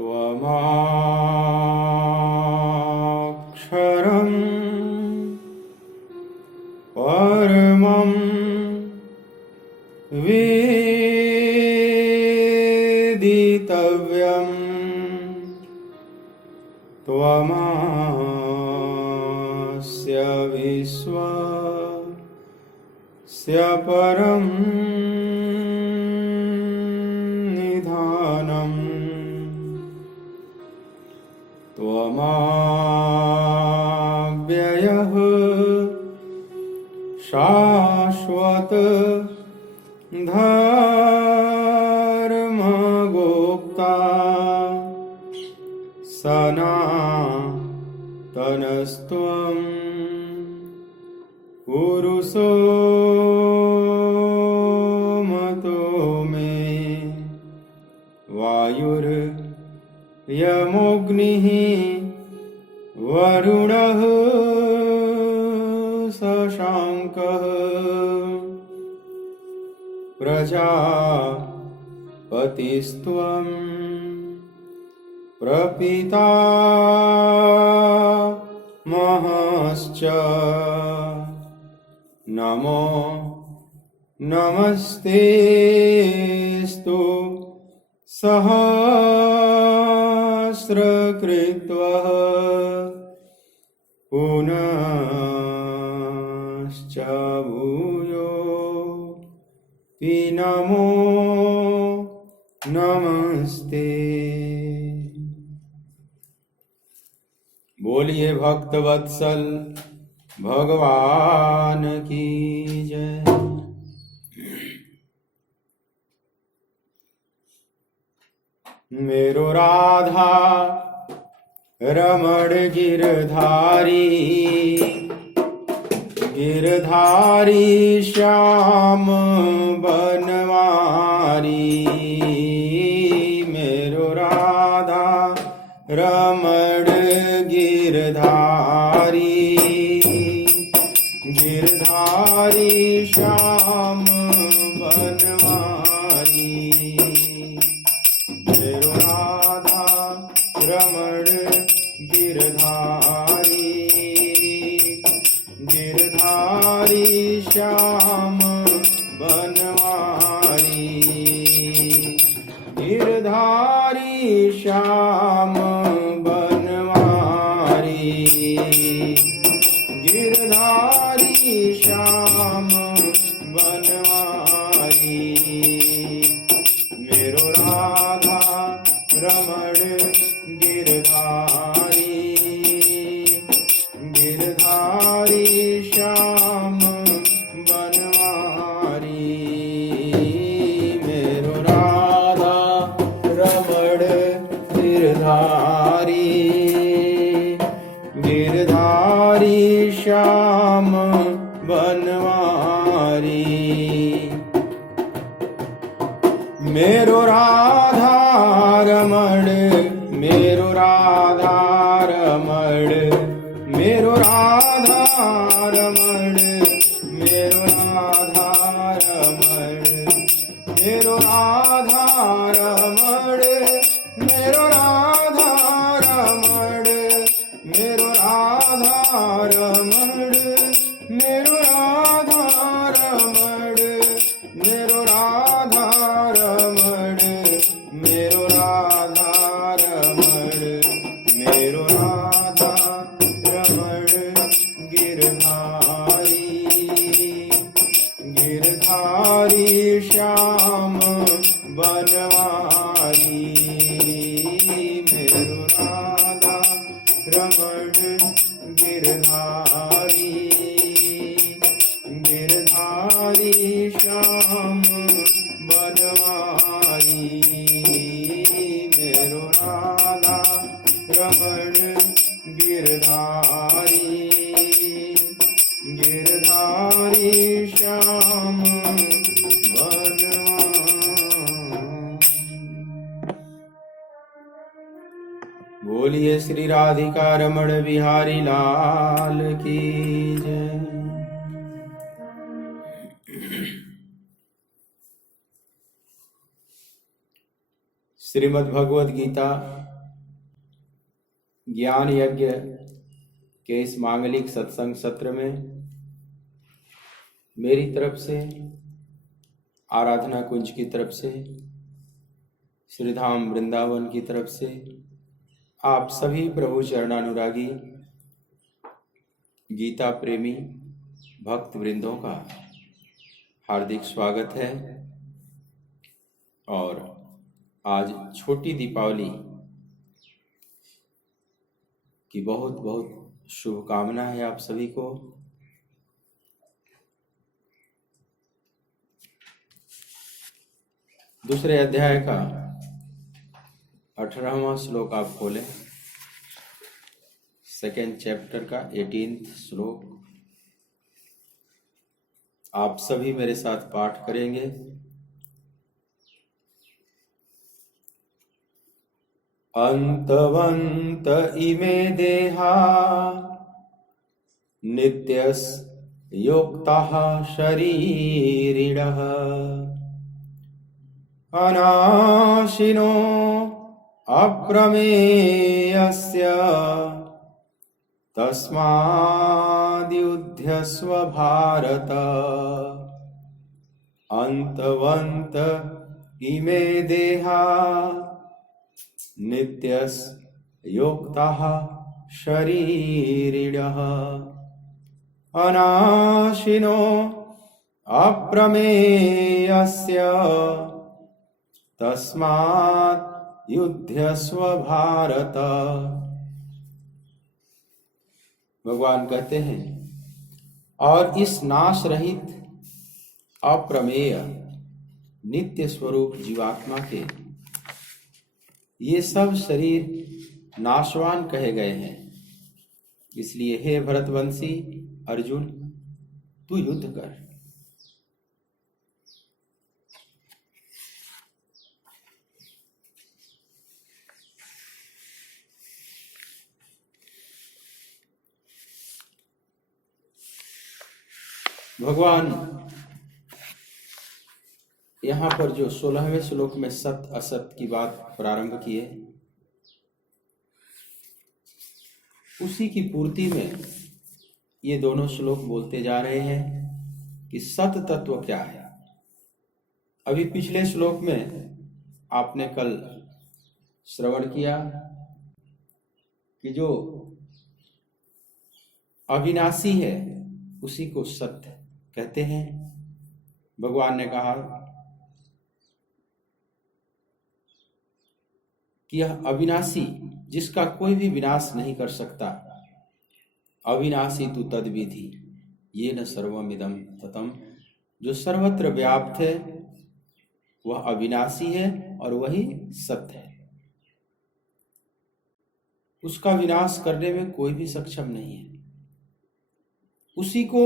त्वमक्षरं परमं वेदितव्यं त्वमस्य विश्वस्य परं निधानम् त्वमव्ययः शाश्वत धर्मगोप्ता सनातनस्त्वं पुरुषो मतो मे वायुर्यमोऽग्निः वरुणः शशाङ्कः प्रजापतिस्त्वं प्रपितामहश्च नमो नमस्तेस्तु सहस्रकृत्वः पुनश्च भूयोऽपि नमो नमस्ते। बोलिए भक्त वत्सल भगवान की जय। मेरो राधा रमण गिरधारी गिरधारी श्याम बनवारी। मेरो राधा रमण गिरधारी गिरधारी श्याम बनवारी। मेरो राधा रमण गिरधारी गिरधारी श्याम बनवारी। गिरधारी श्याम बनवारी गिरधारी श्याम बनवारी। मेरो राधा रमण गिरधारी गिरधारी श्याम बनवारी। मेरो राधा रमण गिरधारी गिरधारी श्याम बनवारी। मेरो राधा रमण मेरो राधा रमण मेरो राधा रमण मेरो राधा रमण मेरो राधा रमण मेरो राधा रमण मेरो राधा रमण मेरो राधा रमण मेरो राधा रमण मेरो राधा रमण मेरो राधा रमण गिरधारी गिरधारी श्याम बनवारी। मेरो राधा रमण गिरधारी गिरधारी श्याम बनवारी। मेरो राधा रमण गिरधारी गिरधारी श्याम बोलिए श्री राधिका रमण बिहारी लाल की जय। श्रीमद् भगवद गीता ज्ञान यज्ञ के इस मांगलिक सत्संग सत्र में मेरी तरफ से, आराधना कुंज की तरफ से, श्रीधाम वृंदावन की तरफ से आप सभी प्रभु चरणानुरागी गीता प्रेमी भक्त वृंदों का हार्दिक स्वागत है। और आज छोटी दीपावली की बहुत बहुत शुभकामना है आप सभी को। दूसरे अध्याय का 18वां श्लोक आप खोलें, सेकेंड चैप्टर का 18वां श्लोक आप सभी मेरे साथ पाठ करेंगे। अंतवंत इमे देहा नित्यस युक्तः शरीरिणः अनाशिनो अप्रमेयस्य तस्माद्युध्यस्व भारत। अंतवंत इमे देहा नित्यस युक्तः शरीरिणः अनाशिनो अप्रमेयस्य तस्मात् युध्यस्व भारत। भगवान कहते हैं, और इस नाश रहित अप्रमेय नित्य स्वरूप जीवात्मा के ये सब शरीर नाशवान कहे गए हैं। इसलिए हे भरतवंशी अर्जुन, तू युद्ध कर। भगवान यहाँ पर जो 16वें श्लोक में सत असत की बात प्रारंभ किए, उसी की पूर्ति में ये दोनों श्लोक बोलते जा रहे हैं कि सत तत्व क्या है। अभी पिछले श्लोक में आपने कल श्रवण किया कि जो अविनाशी है उसी को सत्य कहते हैं। भगवान ने कहा कि यह अविनाशी, जिसका कोई भी विनाश नहीं कर सकता, अविनाशी तु तद्विधि येन सर्वमिदं ततम्, जो सर्वत्र व्याप्त है वह अविनाशी है और वही सत्य है। उसका विनाश करने में कोई भी सक्षम नहीं है। उसी को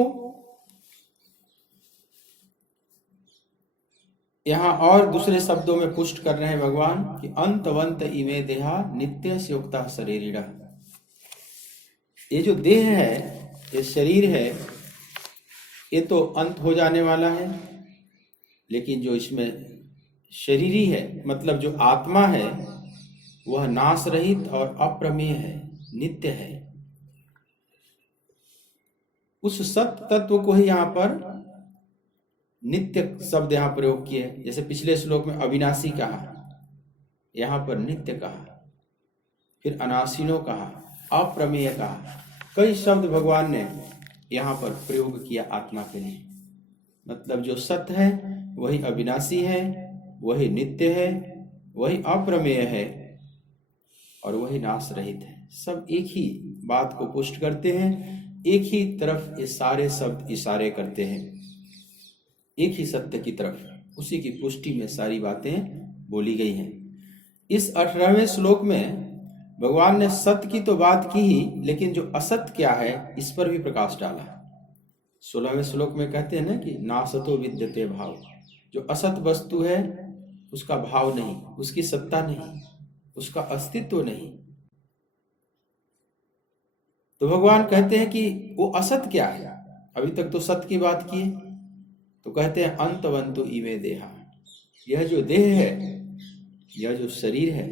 यहाँ और दूसरे शब्दों में पुष्ट कर रहे हैं भगवान कि अंतवंत इमे देहा नित्य युक्तः शरीरिणः। ये जो देह है, ये शरीर है, ये तो अंत हो जाने वाला है, लेकिन जो इसमें शरीरी है, मतलब जो आत्मा है, वह नाश रहित और अप्रमेय है, नित्य है। उस सत्य तत्व को ही यहाँ पर नित्य शब्द यहाँ प्रयोग किए। जैसे पिछले श्लोक में अविनाशी कहा, यहाँ पर नित्य कहा, फिर अनाशिनो कहा, अप्रमेय कहा। कई शब्द भगवान ने यहाँ पर प्रयोग किया आत्मा के लिए। मतलब जो सत्य है वही अविनाशी है, वही नित्य है, वही अप्रमेय है और वही नाश रहित है। सब एक ही बात को पुष्ट करते हैं, एक ही तरफ ये सारे शब्द इशारे करते हैं, एक ही सत्य की तरफ। उसी की पुष्टि में सारी बातें बोली गई हैं। इस 18वें श्लोक में भगवान ने सत्य की तो बात की ही, लेकिन जो असत्य क्या है इस पर भी प्रकाश डाला। 16वें श्लोक में कहते हैं ना कि नासतो विद्यते भाव, जो असत वस्तु है उसका भाव नहीं, उसकी सत्ता नहीं, उसका अस्तित्व नहीं। तो भगवान कहते हैं कि वो असत क्या है। अभी तक तो सत्य की बात की, तो कहते हैं अंतवंतु इमे देहा, यह जो देह है, यह जो शरीर है,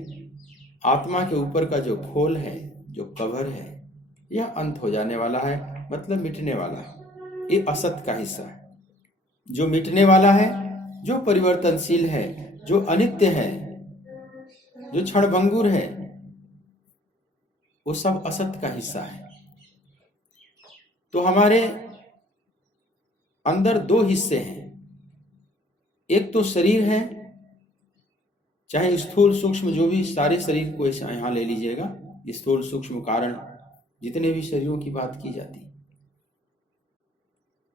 आत्मा के ऊपर का जो खोल है, जो कवर है, यह अंत हो जाने वाला है, मतलब मिटने वाला है। ये असत का हिस्सा है। जो मिटने वाला है, जो परिवर्तनशील है, जो अनित्य है, जो क्षणभंगुर है, वो सब असत का हिस्सा है। तो हमारे अंदर दो हिस्से हैं। एक तो शरीर है, चाहे स्थूल सूक्ष्म जो भी, सारे शरीर को ऐसा यहां ले लीजिएगा, स्थूल सूक्ष्म कारण जितने भी शरीरों की बात की जाती,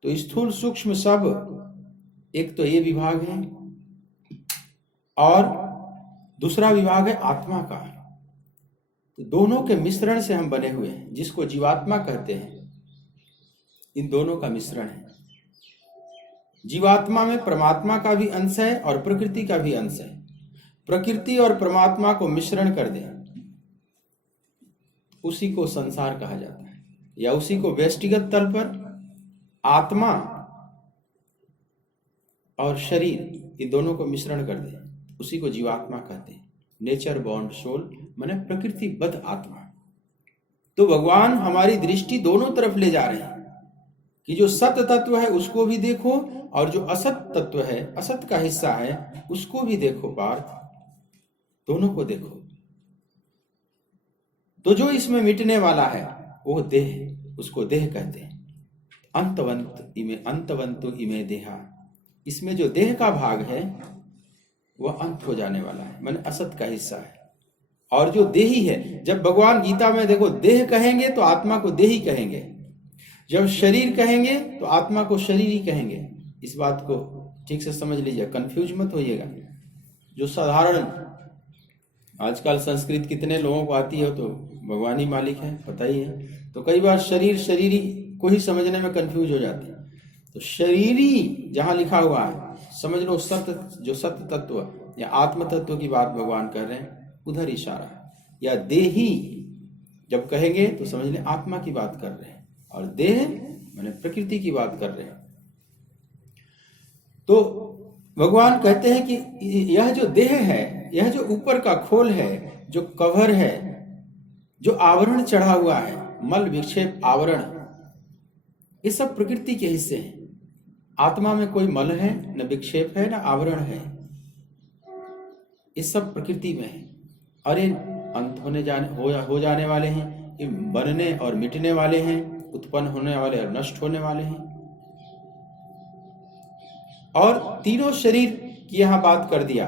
तो स्थूल सूक्ष्म सब एक तो ये विभाग है, और दूसरा विभाग है आत्मा का। तो दोनों के मिश्रण से हम बने हुए हैं, जिसको जीवात्मा कहते हैं। इन दोनों का मिश्रण है। जीवात्मा में परमात्मा का भी अंश है और प्रकृति का भी अंश है। प्रकृति और परमात्मा को मिश्रण कर दे, उसी को संसार कहा जाता है, या उसी को व्यष्टिगत तल पर आत्मा और शरीर, ये दोनों को मिश्रण कर दे, उसी को जीवात्मा कहते हैं। नेचर बॉन्ड सोल माने प्रकृतिबद्ध आत्मा। तो भगवान हमारी दृष्टि दोनों तरफ ले जा रहे हैं कि जो सत्य तत्व है उसको भी देखो, और जो असत तत्व है, असत का हिस्सा है, उसको भी देखो पार्थ, दोनों को देखो। तो जो इसमें मिटने वाला है वो देह, उसको देह कहते हैं। अंतवंतो इमे देहा, इसमें जो देह का भाग है वह अंत हो जाने वाला है, माने असत का हिस्सा है। और जो देही है, जब भगवान गीता में देखो देह कहेंगे तो आत्मा को देही कहेंगे, जब शरीर कहेंगे तो आत्मा को शरीर ही कहेंगे। इस बात को ठीक से समझ लीजिए, कंफ्यूज मत होइएगा। जो साधारण आजकल संस्कृत कितने लोगों को आती है, तो भगवान ही मालिक है, पता ही है। तो कई बार शरीर शरीरी को ही समझने में कंफ्यूज हो जाते हैं। तो शरीरी जहां लिखा हुआ है, समझ लो सत्य, जो सत्य तत्व या आत्म तत्व की बात भगवान कर रहे हैं, उधर इशारा है। या देही जब कहेंगे तो समझ लें आत्मा की बात कर रहे हैं, और देह माने प्रकृति की बात कर रहे हैं। तो भगवान कहते हैं कि यह जो देह है, यह जो ऊपर का खोल है, जो कवर है, जो आवरण चढ़ा हुआ है, मल विक्षेप आवरण, ये सब प्रकृति के हिस्से हैं। आत्मा में कोई मल है, न विक्षेप है, न आवरण है, ये सब प्रकृति में है। अरे अंत हो जाने वाले हैं, ये बनने और मिटने वाले हैं, उत्पन्न होने वाले और नष्ट होने वाले हैं। और तीनों शरीर की यहां बात कर दिया,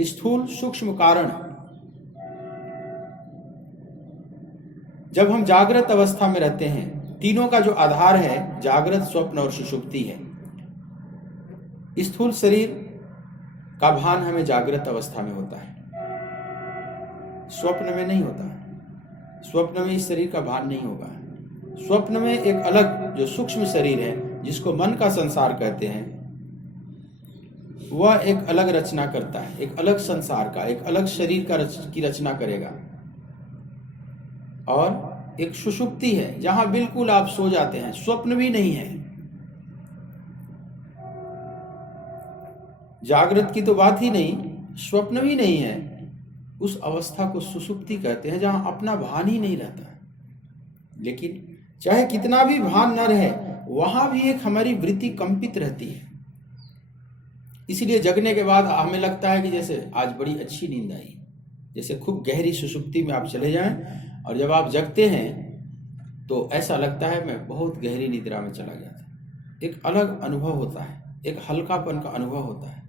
स्थूल सूक्ष्म कारण। जब हम जागृत अवस्था में रहते हैं, तीनों का जो आधार है जागृत, स्वप्न और सुषुप्ति है। स्थूल शरीर का भान हमें जागृत अवस्था में होता है, स्वप्न में नहीं होता है। स्वप्न में इस शरीर का भान नहीं होगा। स्वप्न में एक अलग जो सूक्ष्म शरीर है, जिसको मन का संसार कहते हैं, वह एक अलग रचना करता है, एक अलग संसार का, एक अलग शरीर की रचना करेगा। और एक सुषुप्ति है, जहां बिल्कुल आप सो जाते हैं, स्वप्न भी नहीं है। जागृत की तो बात ही नहीं, स्वप्न भी नहीं है। उस अवस्था को सुषुप्ति कहते हैं, जहां अपना भान ही नहीं रहता। लेकिन चाहे कितना भी भान न रहे, वहां भी एक हमारी वृत्ति कंपित रहती है। इसलिए जगने के बाद हमें लगता है कि जैसे आज बड़ी अच्छी नींद आई, जैसे खूब गहरी सुषुप्ति में आप चले जाएं, और जब आप जगते हैं तो ऐसा लगता है मैं बहुत गहरी निद्रा में चला गया था। एक अलग अनुभव होता है, एक हल्कापन का अनुभव होता है,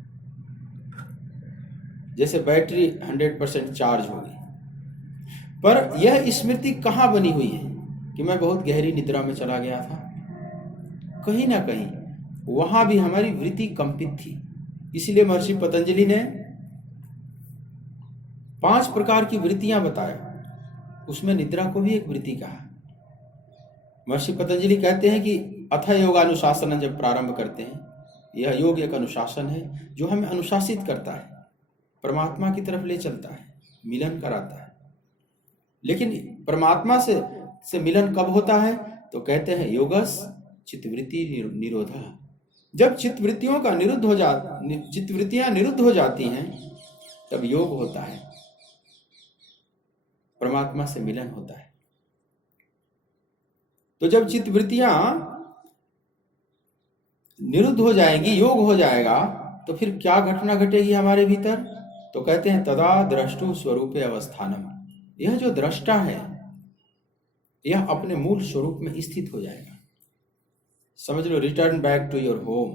जैसे बैटरी 100% चार्ज हो गई। पर यह स्मृति कहाँ बनी हुई है कि मैं बहुत गहरी निद्रा में चला गया था? कहीं ना कहीं वहां भी हमारी वृत्ति कंपित थी। इसलिए महर्षि पतंजलि ने 5 प्रकार की वृत्तियां बताया, उसमें निद्रा को भी एक वृत्ति कहा। महर्षि पतंजलि कहते हैं कि अथ योगानुशासन जब प्रारंभ करते हैं, यह योग एक अनुशासन है जो हमें अनुशासित करता है, परमात्मा की तरफ ले चलता है, मिलन कराता है। लेकिन परमात्मा से मिलन कब होता है? तो कहते हैं योगस चित्तवृत्ति निरोधा। जब चित्तवृत्तियां निरुद्ध हो जाती हैं, तब योग होता है। परमात्मा से मिलन होता है। तो जब चित्तवृत्तियां निरुद्ध हो जाएंगी, योग हो जाएगा, तो फिर क्या घटना घटेगी हमारे भीतर? तो कहते हैं तदा द्रष्टु स्वरूपे अवस्थानम। यह जो दृष्टा है यह अपने मूल स्वरूप में स्थित हो जाएगा। समझ लो, return back to your home,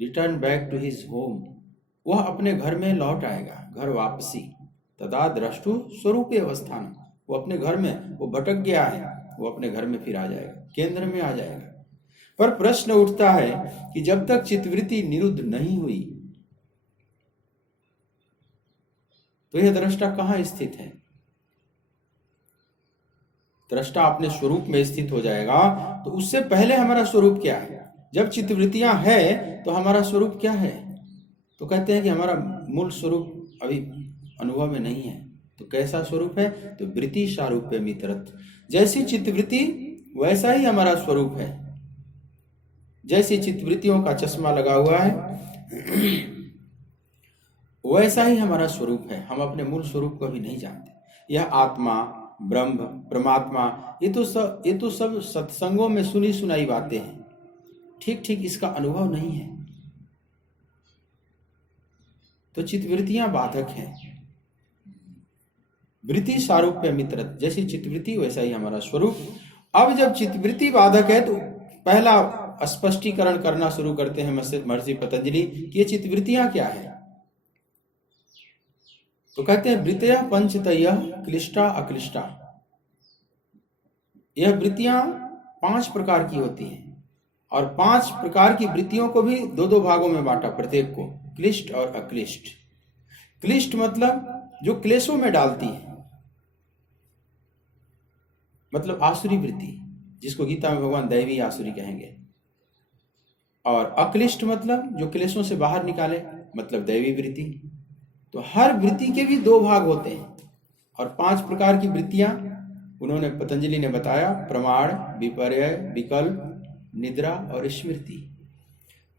return back to his home. वह अपने घर में लौट आएगा, घर वापसी। तदा द्रष्टु स्वरूपे अवस्थानम, वो अपने घर में, वो भटक गया है, वो अपने घर में फिर आ जाएगा, केंद्र में आ जाएगा। पर प्रश्न उठता है कि जब तक चित्तवृत्ति निरुद्ध नहीं हुई तो यह दृष्टा कहाँ स्थित है? दृष्टा अपने स्वरूप में स्थित हो जाएगा। तो उससे पहले हमारा स्वरूप क्या है? जब चित्तवृत्तियां है तो हमारा स्वरूप क्या है? तो कहते हैं कि हमारा मूल स्वरूप अभी अनुभव में नहीं है। तो कैसा स्वरूप है? तो वृत्ति सारूप्य मित्रत। जैसी चित्तवृत्ति वैसा ही हमारा स्वरूप है। जैसी चित्तवृत्तियों का चश्मा लगा हुआ है वैसा ही हमारा स्वरूप है। हम अपने मूल स्वरूप को भी नहीं जानते। यह आत्मा, ब्रह्म, परमात्मा, ये तो सब सत्संगों में सुनी सुनाई बातें हैं। ठीक ठीक इसका अनुभव नहीं है। तो चित्तवृत्तियां बाधक हैं। वृत्ति सारूप्य मित्र, जैसी चित्तवृत्ति वैसा ही हमारा स्वरूप। अब जब चित्तवृत्ति बाधक है तो पहला स्पष्टीकरण करना शुरू करते हैं महर्षि पतंजलि कि ये चित्तवृत्तियां क्या है। तो कहते हैं वृत्तयः पंचतयः क्लिष्टा अक्लिष्टा। यह वृत्तियां 5 प्रकार की होती हैं और 5 प्रकार की वृत्तियों को भी 2-2 भागों में बांटा, प्रत्येक को, क्लिष्ट और अक्लिष्ट। क्लिष्ट मतलब जो क्लेशों में डालती है, मतलब आसुरी वृत्ति, जिसको गीता में भगवान दैवी आसुरी कहेंगे। और अक्लिष्ट मतलब जो क्लेशों से बाहर निकाले, मतलब दैवी वृत्ति। तो हर वृत्ति के भी 2 भाग होते हैं और 5 प्रकार की वृत्तियां उन्होंने, पतंजलि ने बताया, प्रमाण, विपर्य, विकल्प, निद्रा और स्मृति।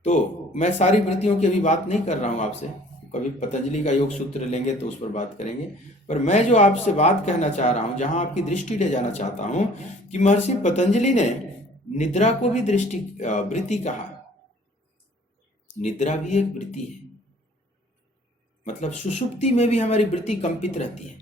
तो मैं सारी वृत्तियों की अभी बात नहीं कर रहा हूं आपसे, कभी पतंजलि का योग सूत्र लेंगे तो उस पर बात करेंगे। पर मैं जो आपसे बात कहना चाह रहा हूं, जहां आपकी दृष्टि ले जाना चाहता हूं, कि महर्षि पतंजलि ने निद्रा को भी वृत्ति कहा। निद्रा भी एक वृत्ति है, मतलब सुषुप्ति में भी हमारी वृत्ति कंपित रहती है।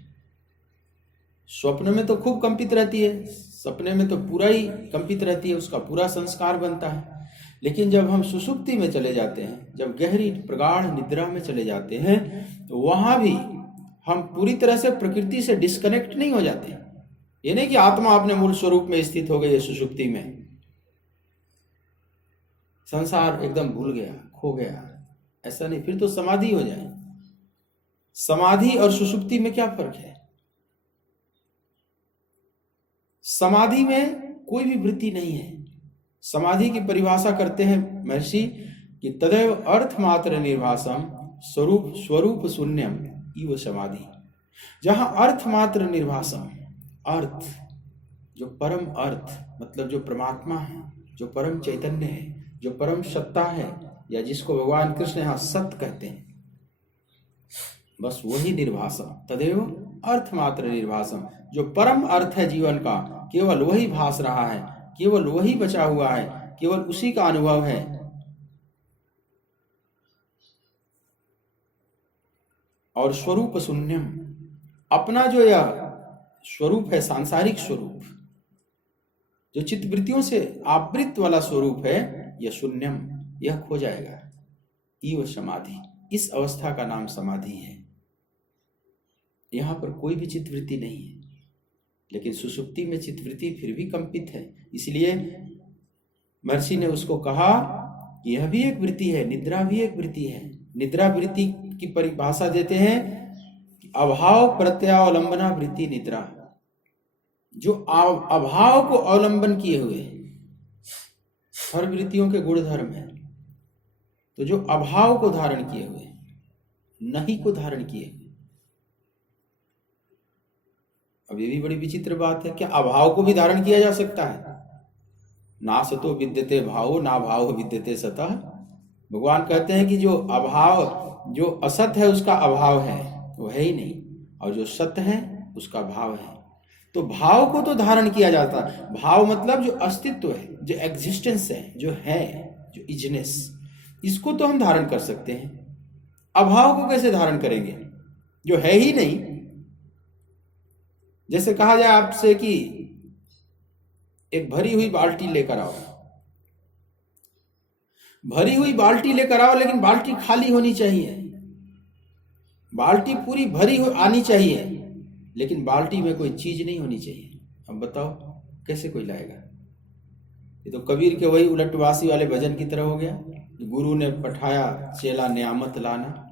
स्वप्न में तो खूब कंपित रहती है, सपने में तो पूरा ही कंपित रहती है, उसका पूरा संस्कार बनता है। लेकिन जब हम सुषुप्ति में चले जाते हैं, जब गहरी प्रगाढ़ निद्रा में चले जाते हैं, तो वहां भी हम पूरी तरह से प्रकृति से डिस्कनेक्ट नहीं हो जाते। ये नहीं कि आत्मा अपने मूल स्वरूप में स्थित हो गई है सुषुप्ति में, संसार एकदम भूल गया, खो गया, ऐसा नहीं। फिर तो समाधि हो जाए। समाधि और सुषुप्ति में क्या फर्क है? समाधि में कोई भी वृत्ति नहीं है। समाधि की परिभाषा करते हैं महर्षि कि तदैव अर्थ मात्र निर्भासम स्वरूप शून्यम इव समाधि। जहां अर्थ मात्र निर्भासम, अर्थ जो परम अर्थ, मतलब जो परमात्मा है, जो परम चैतन्य है, जो परम सत्ता है, या जिसको भगवान कृष्ण यहां सत्य कहते हैं, बस वही निर्भासम। तदेव अर्थ मात्र निर्भासम, जो परम अर्थ है जीवन का, केवल वही भास रहा है, केवल वही बचा हुआ है, केवल उसी का अनुभव है। और स्वरूप शून्यम, अपना जो यह स्वरूप है, सांसारिक स्वरूप, जो चित्तवृत्तियों से आवृत वाला स्वरूप है, यह शून्यम, यह खो जाएगा। इव समाधि, इस अवस्था का नाम समाधि है। यहां पर कोई भी चित्तवृत्ति नहीं है, लेकिन सुषुप्ति में चित्तवृत्ति फिर भी कंपित है। इसलिए महर्षि ने उसको कहा कि यह भी एक वृत्ति है, निद्रा भी एक वृत्ति है। निद्रा वृत्ति की परिभाषा देते हैं कि अभाव प्रत्यावलंबना वृत्ति निद्रा, जो अभाव को अवलंबन किए हुए, हर वृत्तियों के गुणधर्म है। तो जो अभाव को धारण किए हुए, नहीं को धारण किए हुए। अब ये भी बड़ी विचित्र बात है, क्या अभाव को भी धारण किया जा सकता है? ना सतो विद्यते भावो ना भाव विद्यते सतः। भगवान कहते हैं कि जो अभाव, जो असत है उसका अभाव है, वो है ही नहीं, और जो सत्य है उसका भाव है। तो भाव को तो धारण किया जाता है। भाव मतलब जो अस्तित्व है, जो एग्जिस्टेंस है, जो है, जो इजनेस, इसको तो हम धारण कर सकते हैं। अभाव को कैसे धारण करेंगे जो है ही नहीं? जैसे कहा जाए आपसे कि एक भरी हुई बाल्टी लेकर आओ, भरी हुई बाल्टी लेकर आओ, लेकिन बाल्टी खाली होनी चाहिए। बाल्टी पूरी भरी हो आनी चाहिए, लेकिन बाल्टी में कोई चीज नहीं होनी चाहिए। अब बताओ कैसे कोई लाएगा? ये तो कबीर के वही उलटवासी वाले भजन की तरह हो गया। गुरु ने पठाया चेला नियामत लाना।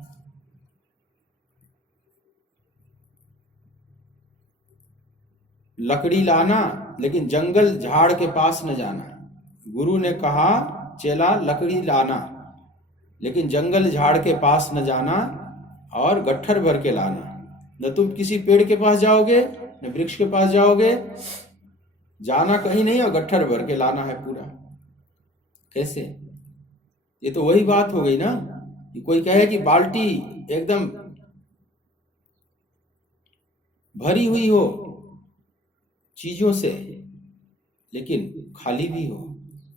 लकड़ी लाना, लेकिन जंगल झाड़ के पास न जाना। गुरु ने कहा चेला लकड़ी लाना, लेकिन जंगल झाड़ के पास न जाना और गट्ठर भर के लाना। न तुम किसी पेड़ के पास जाओगे, न वृक्ष के पास जाओगे, जाना कहीं नहीं और गट्ठर भर के लाना है पूरा। कैसे? ये तो वही बात हो गई ना कि कोई कहे कि बाल्टी एकदम भरी हुई हो चीजों से, लेकिन खाली भी हो।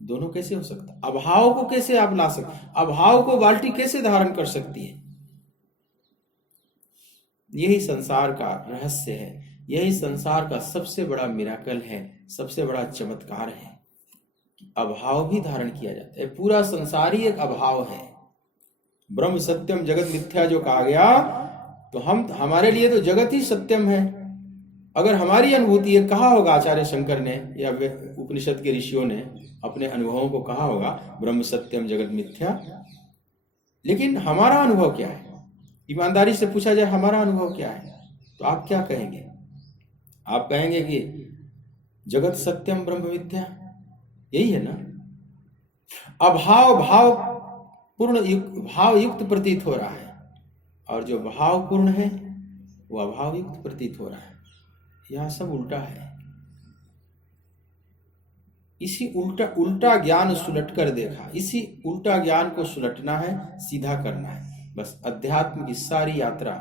दोनों कैसे हो सकता? अभाव को कैसे आप ला सकते? अभाव को बाल्टी कैसे धारण कर सकती है? यही संसार का रहस्य है, यही संसार का सबसे बड़ा मिराकल है, सबसे बड़ा चमत्कार है। अभाव भी धारण किया जाता है। पूरा संसार ही एक अभाव है। ब्रह्म सत्यम जगत मिथ्या जो कहा गया, तो हमारे लिए तो जगत ही सत्यम है। अगर हमारी अनुभूति है, कहा होगा आचार्य शंकर ने या उपनिषद के ऋषियों ने अपने अनुभवों को कहा होगा ब्रह्म सत्यम जगत मिथ्या, लेकिन हमारा अनुभव क्या है? ईमानदारी से पूछा जाए हमारा अनुभव क्या है, तो आप क्या कहेंगे? आप कहेंगे कि जगत सत्यम ब्रह्म मिथ्या, यही है ना। अभाव भाव पूर्ण भाव युक्त प्रतीत हो रहा है, और जो भाव पूर्ण है वो अभाव युक्त प्रतीत हो रहा है। यह सब उल्टा है। इसी उल्टा ज्ञान सुलट कर देखा। इसी उल्टा ज्ञान को सुलटना है, सीधा करना है। बस अध्यात्म की सारी यात्रा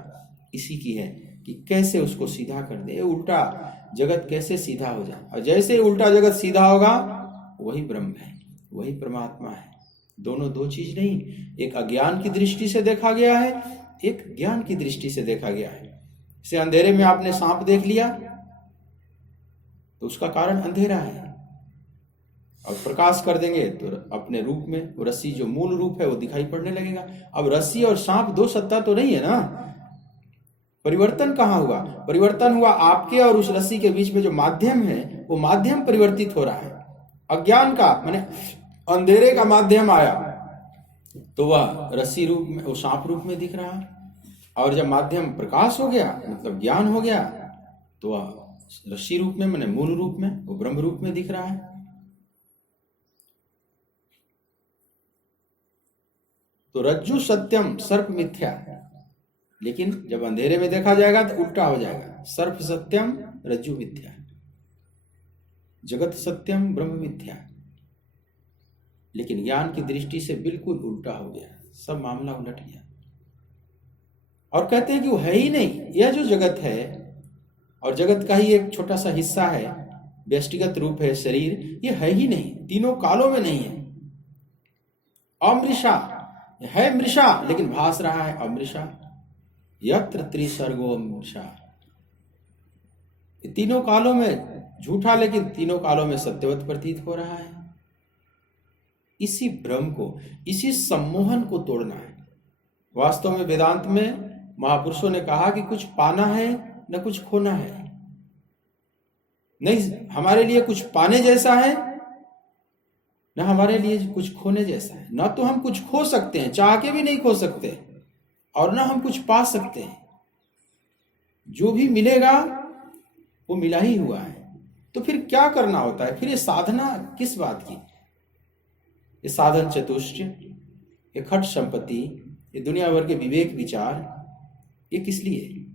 इसी की है कि कैसे उसको सीधा कर दे। उल्टा जगत कैसे सीधा हो जाए, और जैसे उल्टा जगत सीधा होगा वही ब्रह्म है, वही परमात्मा है। दोनों दो चीज नहीं। एक अज्ञान की दृष्टि से देखा गया है, एक ज्ञान की दृष्टि से देखा गया है। जैसे अंधेरे में आपने सांप देख लिया तो उसका कारण अंधेरा है, और प्रकाश कर देंगे तो अपने रूप में वो रस्सी जो मूल रूप है वो दिखाई पड़ने लगेगा। अब रस्सी और सांप दो सत्ता तो नहीं है ना। परिवर्तन कहाँ हुआ? परिवर्तन हुआ आपके और उस रस्सी के बीच में जो माध्यम है, वो माध्यम परिवर्तित हो रहा है। अज्ञान का माने अंधेरे का माध्यम आया तो वह रस्सी रूप में, वो सांप रूप में दिख रहा, और जब माध्यम प्रकाश हो गया मतलब ज्ञान हो गया तो वह रस्सी रूप में माने मूल रूप में, वो ब्रह्म रूप में दिख रहा है। तो रज्जु सत्यम सर्प मिथ्या, लेकिन जब अंधेरे में देखा जाएगा तो उल्टा हो जाएगा। सर्प सत्यम रज्जु मिथ्या, जगत सत्यम ब्रह्म मिथ्या। लेकिन ज्ञान की दृष्टि से बिल्कुल उल्टा हो गया, सब मामला उलट गया। और कहते हैं कि वो है ही नहीं। यह जो जगत है और जगत का ही एक छोटा सा हिस्सा है, व्यष्टिगत रूप है शरीर, ये है ही नहीं, तीनों कालों में नहीं है। अमृषा है, मृषा लेकिन भास रहा है अमृषा। यत्र त्रिसर्गो अमृषा, तीनों कालों में झूठा लेकिन तीनों कालों में सत्यवत प्रतीत हो रहा है। इसी भ्रम को, इसी सम्मोहन को तोड़ना है। वास्तव में वेदांत में महापुरुषों ने कहा कि कुछ पाना है न कुछ खोना है। नहीं, हमारे लिए कुछ पाने जैसा है न हमारे लिए कुछ खोने जैसा है। न तो हम कुछ खो सकते हैं, चाह के भी नहीं खो सकते, और न हम कुछ पा सकते हैं। जो भी मिलेगा वो मिला ही हुआ है। तो फिर क्या करना होता है? फिर ये साधना किस बात की? ये साधन चतुष्टय, ये खट संपत्ति, ये दुनिया भर के विवेक विचार, ये किस लिए?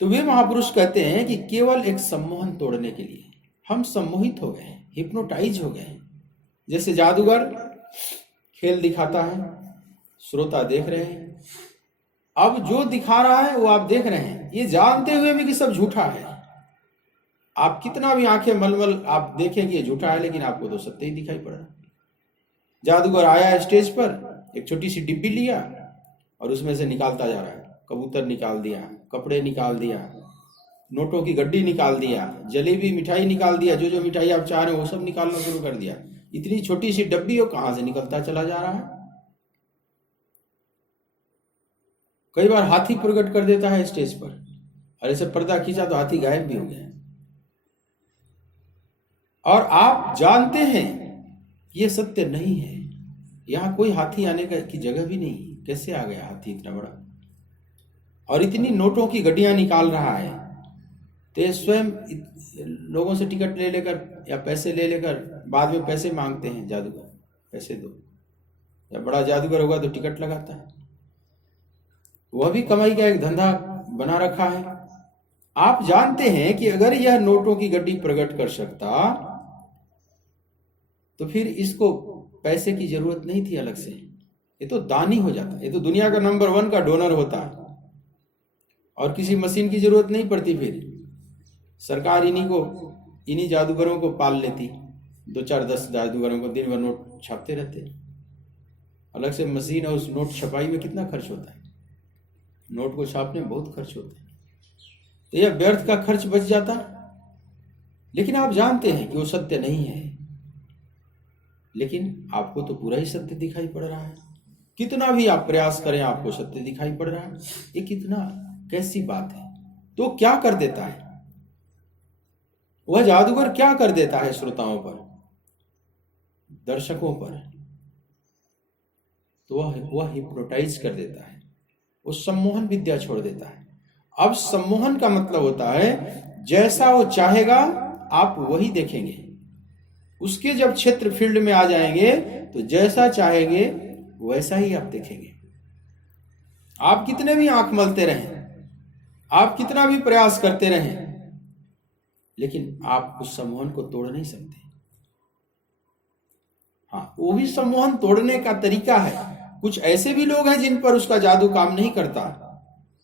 तो वे महापुरुष कहते हैं कि केवल एक सम्मोहन तोड़ने के लिए। हम सम्मोहित हो गए, हिप्नोटाइज हो गए। जैसे जादूगर खेल दिखाता है, श्रोता देख रहे हैं, अब जो दिखा रहा है वो आप देख रहे हैं, हैं, ये जानते हुए भी कि सब झूठा है। आप कितना भी आंखें मलमल आप देखें कि ये झूठा है, लेकिन आपको तो सत्य ही दिखाई पड़ रहा है। जादूगर आया स्टेज पर, एक छोटी सी डिब्बी लिया और उसमें से निकालता जा रहा है। कबूतर निकाल दिया, कपड़े निकाल दिया, नोटों की गड्डी निकाल दिया, जलेबी मिठाई निकाल दिया, जो जो मिठाई आप चाह रहे हो वो सब निकालना शुरू कर दिया। इतनी छोटी सी डब्बी हो, कहां से निकलता चला जा रहा है। कई बार हाथी प्रकट कर देता है स्टेज पर, और ऐसे पर्दा खींचा तो हाथी गायब भी हो गया। और आप जानते हैं ये सत्य नहीं है, यहां कोई हाथी आने की जगह भी नहीं। कैसे आ गया हाथी इतना बड़ा? और इतनी नोटों की गड्डियां निकाल रहा है, तो ये स्वयं लोगों से टिकट ले लेकर या पैसे ले लेकर बाद में पैसे मांगते हैं। जादूगर पैसे दो, या बड़ा जादूगर होगा तो टिकट लगाता है। वह भी कमाई का एक धंधा बना रखा है। आप जानते हैं कि अगर यह नोटों की गड्डी प्रकट कर सकता तो फिर इसको पैसे की जरूरत नहीं थी अलग से, ये तो दानी हो जाता, ये तो दुनिया का नंबर 1 का डोनर होता, और किसी मशीन की जरूरत नहीं पड़ती। फिर सरकार इन्हीं जादूगरों को पाल लेती, 2-4-10 जादूगरों को दिन भर नोट छापते रहते। अलग से मशीन और उस नोट छपाई में कितना खर्च होता है, नोट को छापने में बहुत खर्च होता है, तो यह व्यर्थ का खर्च बच जाता। लेकिन आप जानते हैं कि वो सत्य नहीं है, लेकिन आपको तो पूरा ही सत्य दिखाई पड़ रहा है। कितना भी आप प्रयास करें आपको सत्य दिखाई पड़ रहा है। ये कितना कैसी बात है। तो क्या कर देता है वह जादूगर? क्या कर देता है श्रोताओं पर, दर्शकों पर? तो वह हिप्नोटाइज कर देता है, वो सम्मोहन विद्या छोड़ देता है। अब सम्मोहन का मतलब होता है जैसा वो चाहेगा आप वही देखेंगे। उसके जब क्षेत्र फील्ड में आ जाएंगे तो जैसा चाहेंगे वैसा ही आप देखेंगे। आप कितने भी आंख मलते रहें, आप कितना भी प्रयास करते रहें, लेकिन आप उस सम्मोहन को तोड़ नहीं सकते। हाँ, वो भी सम्मोहन तोड़ने का तरीका है। कुछ ऐसे भी लोग हैं जिन पर उसका जादू काम नहीं करता,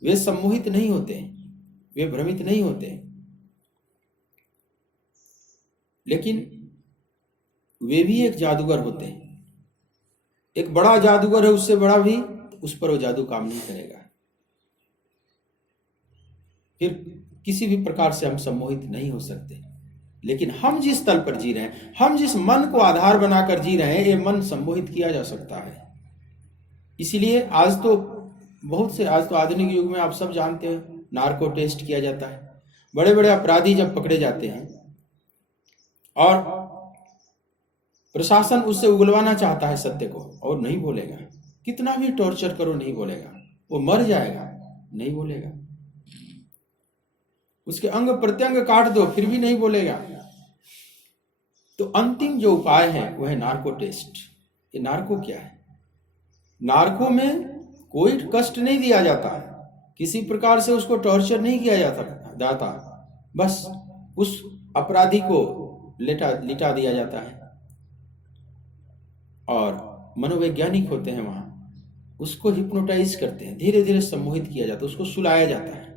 वे सम्मोहित नहीं होते, वे भ्रमित नहीं होते, लेकिन वे भी एक जादूगर होते हैं। एक बड़ा जादूगर है, उससे बड़ा भी, उस पर वो जादू काम नहीं करेगा। फिर किसी भी प्रकार से हम सम्मोहित नहीं हो सकते। लेकिन हम जिस तल पर जी रहे हैं, हम जिस मन को आधार बनाकर जी रहे हैं, ये मन सम्मोहित किया जा सकता है। इसीलिए आज तो आधुनिक युग में आप सब जानते हो, नार्को टेस्ट किया जाता है। बड़े बड़े अपराधी जब पकड़े जाते हैं और प्रशासन उससे उगलवाना चाहता है सत्य को, और नहीं बोलेगा, कितना भी टॉर्चर करो नहीं बोलेगा, वो मर जाएगा, नहीं बोलेगा, उसके अंग प्रत्यंग काट दो फिर भी नहीं बोलेगा। तो अंतिम जो उपाय है वह है नार्को टेस्ट। ये नार्को क्या है? नार्को में कोई कष्ट नहीं दिया जाता है, किसी प्रकार से उसको टॉर्चर नहीं किया जाता, बस उस अपराधी को लिटा दिया जाता है। और मनोवैज्ञानिक होते हैं वहां, उसको हिप्नोटाइज करते हैं, धीरे धीरे सम्मोहित किया जाता है, उसको सुलाया जाता है।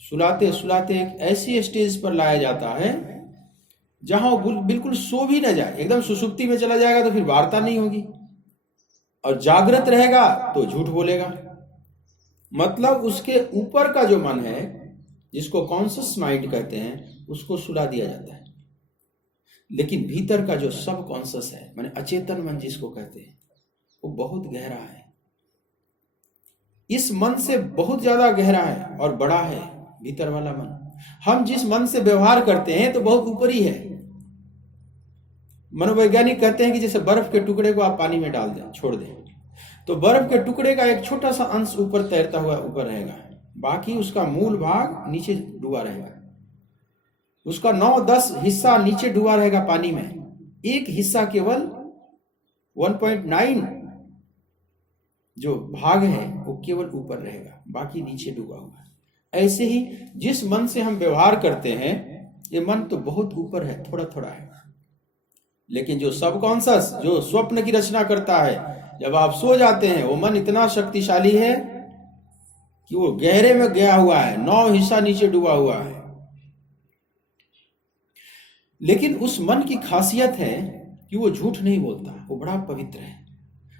सुलाते सुलाते एक ऐसी स्टेज पर लाया जाता है जहां वो बिल्कुल सो भी न जाए, एकदम सुषुप्ति में चला जाएगा तो फिर वार्ता नहीं होगी, और जागृत रहेगा तो झूठ बोलेगा। मतलब उसके ऊपर का जो मन है, जिसको कॉन्शियस माइंड कहते हैं, उसको सुला दिया जाता है। लेकिन भीतर का जो सब कॉन्शियस है, माने अचेतन मन जिसको कहते हैं, वो बहुत गहरा है, इस मन से बहुत ज्यादा गहरा है और बड़ा है भीतर वाला मन। हम जिस मन से व्यवहार करते हैं तो बहुत ऊपर ही है। मनोवैज्ञानिक कहते हैं कि जैसे बर्फ के टुकड़े को आप पानी में डाल दें, छोड़ दें, तो बर्फ के टुकड़े का एक छोटा सा अंश ऊपर तैरता हुआ ऊपर रहेगा, बाकी उसका मूल भाग नीचे डूबा रहेगा। उसका 9-10 हिस्सा नीचे डूबा रहेगा पानी में, एक हिस्सा केवल 1.9 जो भाग है वो केवल ऊपर रहेगा, बाकी नीचे डूबा हुआ है। ऐसे ही जिस मन से हम व्यवहार करते हैं, ये मन तो बहुत ऊपर है, थोड़ा थोड़ा है, लेकिन जो सबकॉन्शियस, जो स्वप्न की रचना करता है, जब आप सो जाते हैं, वो मन इतना शक्तिशाली है कि वो गहरे में गया हुआ है, 9 हिस्सा नीचे डूबा हुआ है। लेकिन उस मन की खासियत है कि वो झूठ नहीं बोलता, वो बड़ा पवित्र है।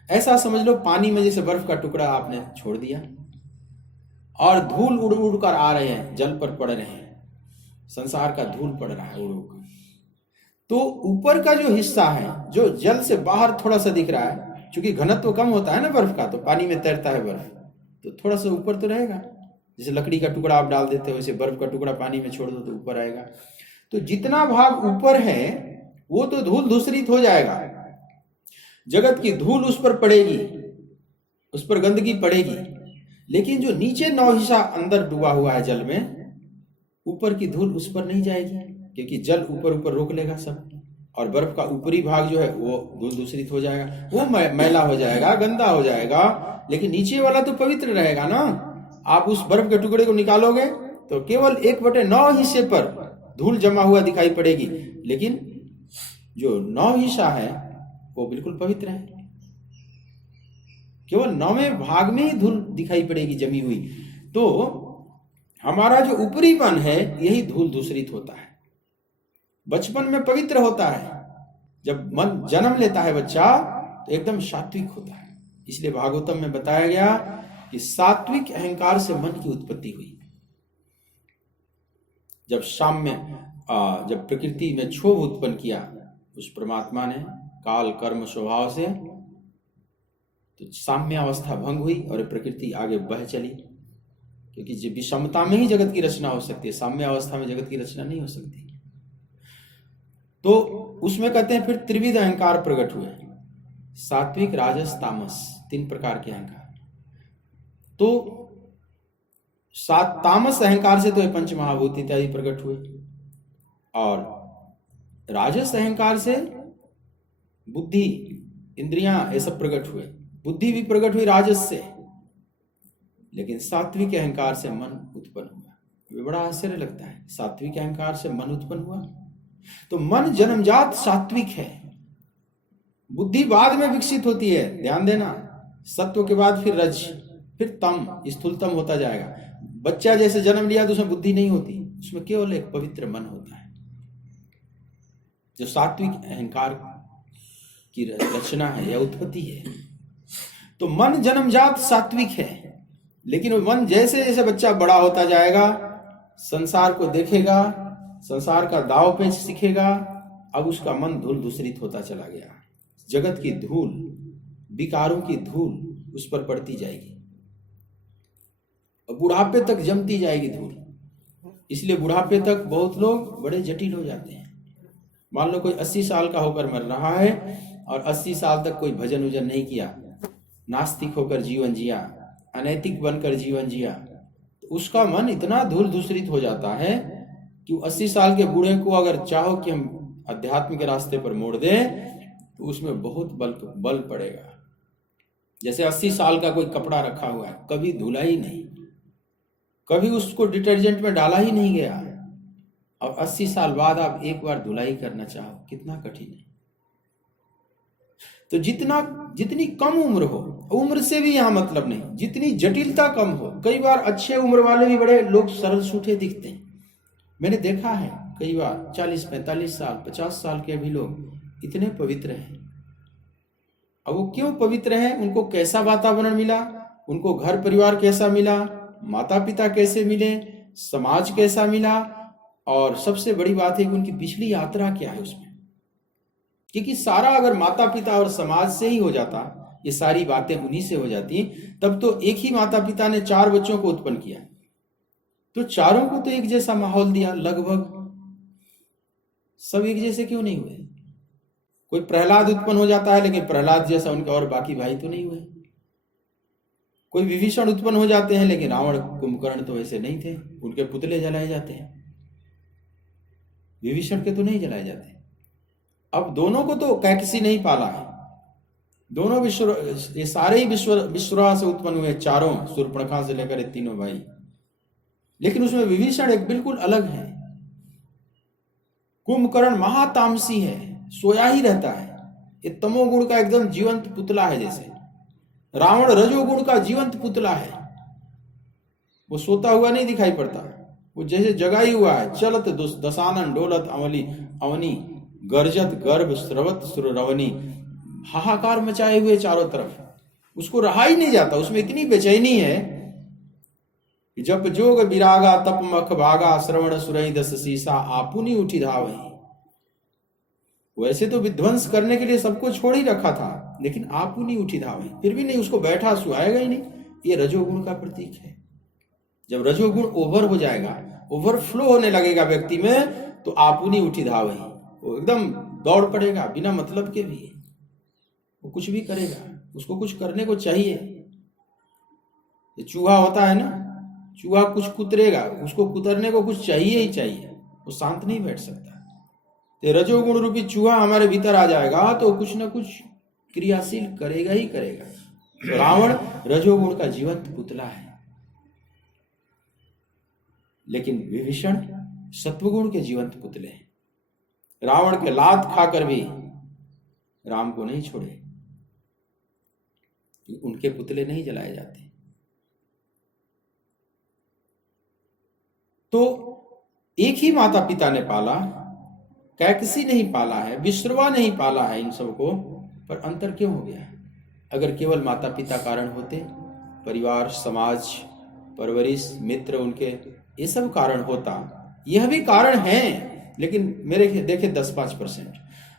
ऐसा समझ लो पानी में जैसे बर्फ का टुकड़ा आपने छोड़ दिया और धूल उड़ उड़ कर आ रहे हैं, जल पर पड़ रहे हैं, संसार का धूल पड़ रहा है उड़ उड़ कर। तो ऊपर का जो हिस्सा है जो जल से बाहर थोड़ा सा दिख रहा है, क्योंकि घनत्व कम होता है ना बर्फ का, तो पानी में तैरता है बर्फ, तो थोड़ा सा ऊपर तो रहेगा। जैसे लकड़ी का टुकड़ा आप डाल देते हो, वैसे बर्फ का टुकड़ा पानी में छोड़ दो तो ऊपर आएगा। तो जितना भाग ऊपर है वो तो धूल धूसरित हो जाएगा, जगत की धूल उस पर पड़ेगी, उस पर गंदगी पड़ेगी। लेकिन जो नीचे 9 हिस्सा अंदर डूबा हुआ है जल में, ऊपर की धूल उस पर नहीं जाएगी, क्योंकि जल ऊपर ऊपर रोक लेगा सब, और बर्फ का ऊपरी भाग जो है वो धूल दूषित हो जाएगा, वो मैला हो जाएगा, गंदा हो जाएगा। लेकिन नीचे वाला तो पवित्र रहेगा ना। आप उस बर्फ के टुकड़े को निकालोगे तो केवल 1/9 हिस्से पर धूल जमा हुआ दिखाई पड़ेगी, लेकिन जो 9 हिस्सा है वो बिल्कुल पवित्र है। केवल 9वें भाग में ही धूल दिखाई पड़ेगी जमी हुई। तो हमारा जो ऊपरीपन है यही धूल दूषित होता है। बचपन में पवित्र होता है, जब मन जन्म लेता है बच्चा तो एकदम सात्विक होता है। इसलिए भागवतम में बताया गया कि सात्विक अहंकार से मन की उत्पत्ति हुई। जब जब प्रकृति में क्षोभ उत्पन्न किया उस परमात्मा ने काल कर्म स्वभाव से, तो साम्य अवस्था भंग हुई और प्रकृति आगे बह चली, क्योंकि जब विषमता में ही जगत की रचना हो सकती है, साम्य अवस्था में जगत की रचना नहीं हो सकती। तो उसमें कहते हैं फिर त्रिविध अहंकार प्रकट हुए, सात्विक राजस तामस, 3 प्रकार के अहंकार। तो तामस अहंकार से तो ये पंच महाभूत इत्यादि प्रकट हुए, और राजस अहंकार से बुद्धि इंद्रियां ये सब प्रकट हुए, बुद्धि भी प्रकट हुई राजस से। लेकिन सात्विक अहंकार से मन उत्पन्न हुआ। ये बड़ा आश्चर्य लगता है, सात्विक अहंकार से मन उत्पन्न हुआ। तो मन जन्मजात सात्विक है, बुद्धि बाद में विकसित होती है। ध्यान देना, सत्व के बाद फिर रज, फिर तम, स्थूलतम होता जाएगा। बच्चा जैसे जन्म लिया तो उसमें बुद्धि नहीं होती, उसमें केवल एक पवित्र मन होता है, जो सात्विक अहंकार की रचना है या उत्पत्ति है। तो मन जन्मजात सात्विक है, लेकिन वो मन जैसे जैसे बच्चा बड़ा होता जाएगा, संसार को देखेगा, संसार का दाव पेच सीखेगा, अब उसका मन धूल दूषित होता चला गया। जगत की धूल, विकारों की धूल उस पर पड़ती जाएगी और बुढ़ापे तक जमती जाएगी धूल। इसलिए बुढ़ापे तक बहुत लोग बड़े जटिल हो जाते हैं। मान लो कोई 80 साल का होकर मर रहा है और 80 साल तक कोई भजन उजन नहीं किया, नास्तिक होकर जीवन जिया, अनैतिक बनकर जीवन जिया, तो उसका मन इतना धूल दूषित हो जाता है कि 80 साल के बूढ़े को अगर चाहो कि हम अध्यात्म के रास्ते पर मोड़ दें तो उसमें बहुत बल पड़ेगा। जैसे 80 साल का कोई कपड़ा रखा हुआ है, कभी धुला ही नहीं, कभी उसको डिटर्जेंट में डाला ही नहीं गया, और 80 साल बाद आप एक बार धुलाई करना चाहो, कितना कठिन है। तो जितनी कम उम्र हो, उम्र से भी यहां मतलब नहीं, जितनी जटिलता कम हो। कई बार अच्छे उम्र वाले भी बड़े लोग सरल सूठे दिखते हैं, मैंने देखा है कई बार 40, 45 साल, 50 साल के भी लोग इतने पवित्र हैं। अब वो क्यों पवित्र हैं? उनको कैसा वातावरण मिला, उनको घर परिवार कैसा मिला, माता पिता कैसे मिले, समाज कैसा मिला, और सबसे बड़ी बात है कि उनकी पिछली यात्रा क्या है उसमें। क्योंकि सारा अगर माता पिता और समाज से ही हो जाता, ये सारी बातें उन्हीं से हो जाती, तब तो एक ही माता पिता ने 4 बच्चों को उत्पन्न किया, तो चारों को तो एक जैसा माहौल दिया, लगभग सब एक जैसे क्यों नहीं हुए? कोई प्रहलाद उत्पन्न हो जाता है, लेकिन प्रहलाद जैसा उनके और बाकी भाई तो नहीं हुए। कोई विभीषण उत्पन्न हो जाते हैं, लेकिन रावण कुंभकर्ण तो वैसे नहीं थे, उनके पुतले जलाए जाते हैं, विभीषण के तो नहीं जलाए जाते। अब दोनों को तो कैकसी नहीं पाला है, दोनों ये सारे ही विश्वरा से उत्पन्न हुए, चारों, शूर्पणखा से लेकर 3 भाई। लेकिन उसमें विभीषण एक बिल्कुल अलग है। कुंभकर्ण महातामसी है, सोया ही रहता है, ये तमोगुण का एकदम जीवंत पुतला है। जैसे रावण रजोगुण का जीवंत पुतला है, वो सोता हुआ नहीं दिखाई पड़ता, वो जैसे जगा ही हुआ है। चलत दसानन डोलत अवली अवनी, गर्जत गर्भ स्रवत सुरवनी, हाहाकार मचाए हुए चारों तरफ, उसको रहा ही नहीं जाता। उसमें इतनी बेचैनी है कि जप जोग विरागा तप मख भागा, श्रवण सुरई दस सीसा, आपुनी उठी धावही। वैसे तो विध्वंस करने के लिए सबको छोड़ ही रखा था, लेकिन आपुनी उठी धावही, फिर भी नहीं, उसको बैठा सुहाएगा ही नहीं। ये रजोगुण का प्रतीक है। जब रजोगुण ओवर हो जाएगा, ओवरफ्लो होने लगेगा व्यक्ति में, तो आपुनी उठी धावही, वो एकदम दौड़ पड़ेगा बिना मतलब के भी, वो कुछ भी करेगा, उसको कुछ करने को चाहिए। ये चूहा होता है ना, चूहा कुछ कुतरेगा, उसको कुतरने को कुछ चाहिए ही चाहिए, वो शांत नहीं बैठ सकता। तो रजोगुण रूपी चूहा हमारे भीतर आ जाएगा तो कुछ ना कुछ क्रियाशील करेगा ही करेगा। तो रावण रजोगुण का जीवंत पुतला है, लेकिन विभीषण सत्वगुण के जीवंत पुतले हैं। रावण के लात खाकर भी राम को नहीं छोड़े, उनके पुतले नहीं जलाए जाते। तो एक ही माता पिता ने पाला, कैकसी नहीं पाला है, विश्रवा नहीं पाला है इन सबको, पर अंतर क्यों हो गया? अगर केवल माता पिता कारण होते, परिवार समाज परवरिश मित्र उनके, ये सब कारण होता, यह भी कारण है, लेकिन मेरे देखे 10-5%,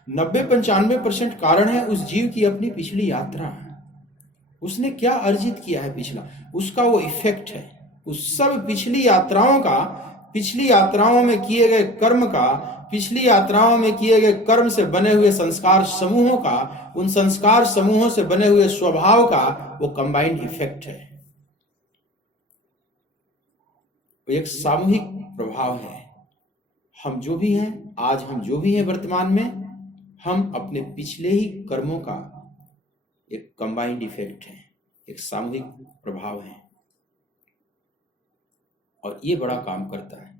90-95% कारण है उस जीव की अपनी पिछली यात्रा। उसने क्या अर्जित किया है पिछला, उसका वो इफेक्ट है। उस सब पिछली यात्राओं का, पिछली यात्राओं में किए गए कर्म का, पिछली यात्राओं में किए गए कर्म से बने हुए संस्कार समूहों का, उन संस्कार समूहों से बने हुए स्वभाव का वो कंबाइंड इफेक्ट है। एक सामूहिक प्रभाव है। हम जो भी हैं आज, हम जो भी हैं वर्तमान में, हम अपने पिछले ही कर्मों का एक कंबाइंड इफेक्ट है, एक सामूहिक प्रभाव है, और ये बड़ा काम करता है।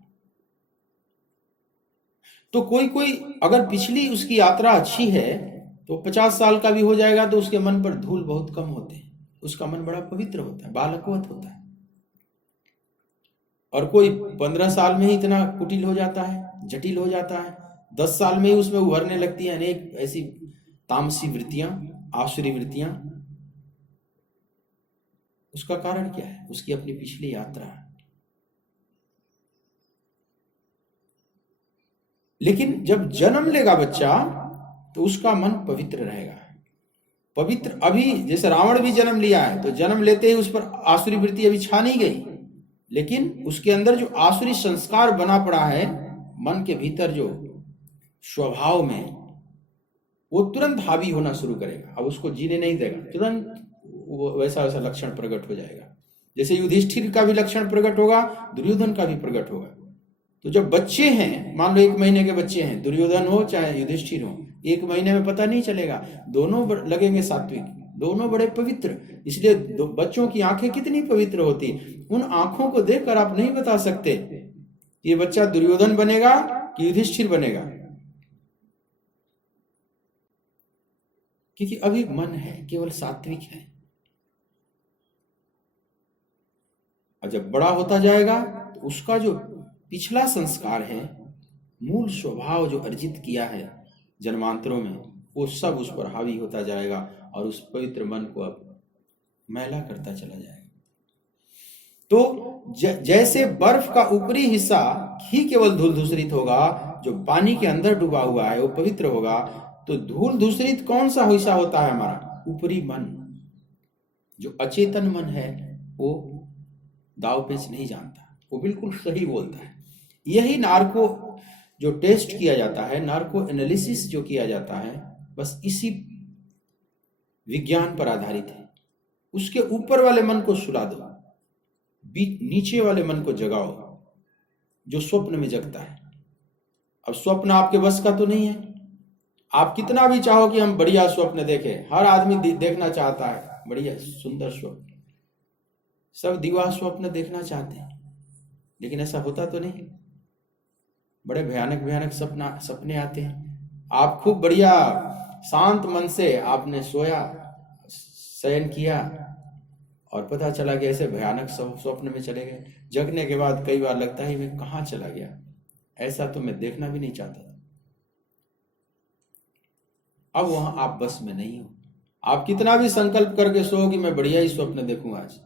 तो कोई कोई अगर पिछली उसकी यात्रा अच्छी है तो 50 साल का भी हो जाएगा तो उसके मन पर धूल बहुत कम होते हैं, उसका मन बड़ा पवित्र होता है, बालकवत होता है। और कोई 15 साल में ही इतना कुटिल हो जाता है, जटिल हो जाता है, 10 साल में ही उसमें उभरने लगती है अनेक ऐसी तामसी वृत्तियां, आसुरी वृत्तियां। उसका कारण क्या है? उसकी अपनी पिछली यात्रा। लेकिन जब जन्म लेगा बच्चा तो उसका मन पवित्र रहेगा। पवित्र, अभी जैसे रावण भी जन्म लिया है तो जन्म लेते ही उस पर आसुरी वृत्ति अभी छा नहीं गई, लेकिन उसके अंदर जो आसुरी संस्कार बना पड़ा है मन के भीतर, जो स्वभाव में, वो तुरंत हावी होना शुरू करेगा। अब उसको जीने नहीं देगा, तुरंत वो वैसा वैसा लक्षण प्रकट हो जाएगा। जैसे युधिष्ठिर का भी लक्षण प्रकट होगा, दुर्योधन का भी प्रकट होगा। तो जब बच्चे हैं, मान लो 1 महीने के बच्चे हैं, दुर्योधन हो चाहे युधिष्ठिर हो, 1 महीने में पता नहीं चलेगा, दोनों लगेंगे सात्विक, दोनों बड़े पवित्र। इसलिए बच्चों की आंखें कितनी पवित्र होती, उन आंखों को देखकर आप नहीं बता सकते ये बच्चा दुर्योधन बनेगा कि युधिष्ठिर बनेगा, क्योंकि अभी मन है केवल सात्विक है। और जब बड़ा होता जाएगा तो उसका जो पिछला संस्कार है, मूल स्वभाव जो अर्जित किया है जन्मांतरों में, वो सब उस पर हावी होता जाएगा और उस पवित्र मन को अब मैला करता चला जाएगा। तो जैसे बर्फ का ऊपरी हिस्सा ही केवल धूल धूसरित होगा, जो पानी के अंदर डूबा हुआ है वो पवित्र होगा, तो धूल धूसरित कौन सा हिस्सा होता है? हमारा ऊपरी मन, जो अचेतन मन है, वो दाव पेच नहीं जानता, वो बिल्कुल सही बोलता है। यही नार्को जो टेस्ट किया जाता है, नार्को एनालिसिस जो किया जाता है, बस इसी विज्ञान पर आधारित है। उसके ऊपर वाले मन को सुला दो, नीचे वाले मन को जगाओ जो स्वप्न में जगता है। अब स्वप्न आपके बस का तो नहीं है। आप कितना भी चाहो कि हम बढ़िया स्वप्न देखें, हर आदमी देखना चाहता है बढ़िया सुंदर स्वप्न, सब दिवा स्वप्न देखना चाहते हैं, लेकिन ऐसा होता तो नहीं। बड़े भयानक भयानक सपने आते हैं। आप खूब बढ़िया शांत मन से आपने सोया, शयन किया, और पता चला कि ऐसे भयानक स्वप्न में चले गए। जगने के बाद कई बार लगता है मैं कहाँ चला गया, ऐसा तो मैं देखना भी नहीं चाहता था। अब वहां आप बस में नहीं हो। आप कितना भी संकल्प करके सो कि मैं बढ़िया ही स्वप्न देखूं आज,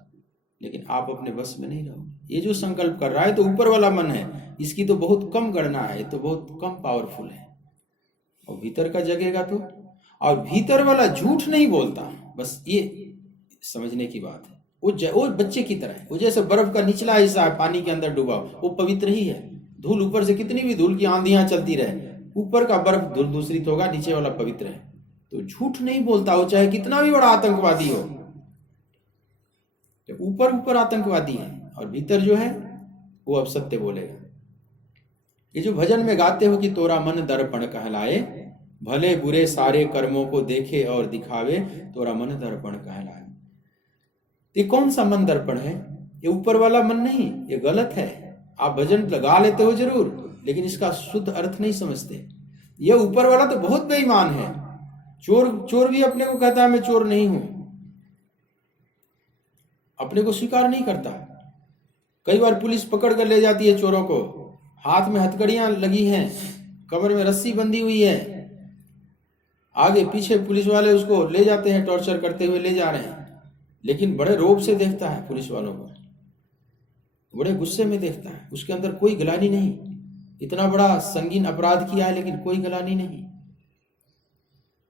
लेकिन आप अपने बस में नहीं रहो। ये जो संकल्प कर रहा है तो ऊपर वाला मन है, इसकी तो बहुत कम गणना है, तो बहुत कम पावरफुल है। और भीतर का जगेगा तो, और भीतर वाला झूठ नहीं बोलता, बस ये समझने की बात है। वो बच्चे की तरह है, वो जैसे बर्फ का निचला हिस्सा है पानी के अंदर डूबा, वो पवित्र ही है। धूल ऊपर से कितनी भी धूल की आंधियां चलती रहे, ऊपर का बर्फ धूल दूषित होगा, नीचे वाला पवित्र है। तो झूठ नहीं बोलता, वो चाहे कितना भी बड़ा आतंकवादी हो। तो ऊपर ऊपर आतंकवादी है और भीतर जो है वो अब सत्य बोलेगा। ये जो भजन में गाते हो कि तोरा मन दर्पण कहलाए, भले बुरे सारे कर्मों को देखे और दिखावे, तोरा मन दर्पण कहलाए। ये कौन सा मन दर्पण है? ये ऊपर वाला मन नहीं, ये गलत है। आप भजन लगा लेते हो जरूर, लेकिन इसका शुद्ध अर्थ नहीं समझते। ये ऊपर वाला तो बहुत बेईमान है। चोर भी अपने को कहता है मैं चोर नहीं हूं, अपने को स्वीकार नहीं करता। कई बार पुलिस पकड़ कर ले जाती है चोरों को, हाथ में हथकड़ियां लगी हैं, कमर में रस्सी बंधी हुई है, आगे पीछे पुलिस वाले उसको ले जाते हैं, टॉर्चर करते हुए ले जा रहे हैं, लेकिन बड़े रोब से देखता है पुलिस वालों को, बड़े गुस्से में देखता है। उसके अंदर कोई ग्लानि नहीं, इतना बड़ा संगीन अपराध किया है लेकिन कोई ग्लानि नहीं।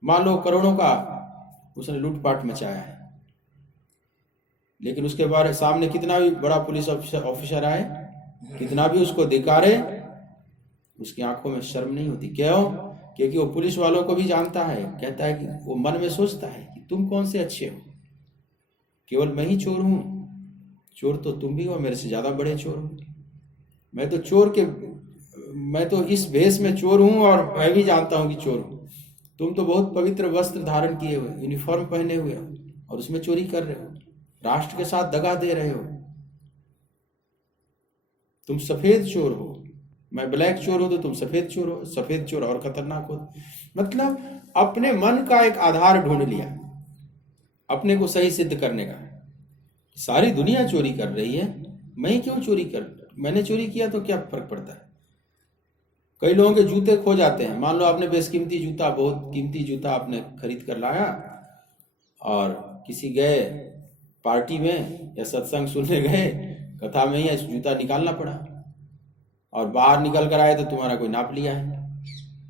मान लो करोड़ों का उसने लूटपाट मचाया है, लेकिन उसके बारे सामने कितना भी बड़ा पुलिस ऑफिसर आए, कितना भी उसको धिक्कारे, उसकी आंखों में शर्म नहीं होती। क्यों? क्योंकि वो पुलिस वालों को भी जानता है। कहता है कि वो मन में सोचता है कि तुम कौन से अच्छे हो, केवल मैं ही चोर हूं, चोर तो तुम भी हो, मेरे से ज्यादा बड़े चोर हो। मैं तो इस भेष में चोर हूं और मैं भी जानता हूं कि चोर हूं। तुम तो बहुत पवित्र वस्त्र धारण किए हुए, यूनिफॉर्म पहने हुए हो, और उसमें चोरी कर रहे हो, राष्ट्र के साथ दगा दे रहे हो। तुम सफेद चोर हो, मैं ब्लैक चोर हूं, तो तुम सफेद चोर हो। सफेद चोर और खतरनाक हो। मतलब अपने मन का एक आधार ढूंढ लिया अपने को सही सिद्ध करने का। सारी दुनिया चोरी कर रही है, मैं क्यों चोरी मैंने चोरी किया तो क्या फर्क पड़ता है? कई लोगों के जूते खो जाते हैं। मान लो आपने बेशकीमती जूता, बहुत कीमती जूता आपने खरीद कर लाया, और किसी गए पार्टी में या सत्संग सुनने गए, कथा में ही जूता निकालना पड़ा, और बाहर निकल कर आए तो तुम्हारा कोई नाप लिया है।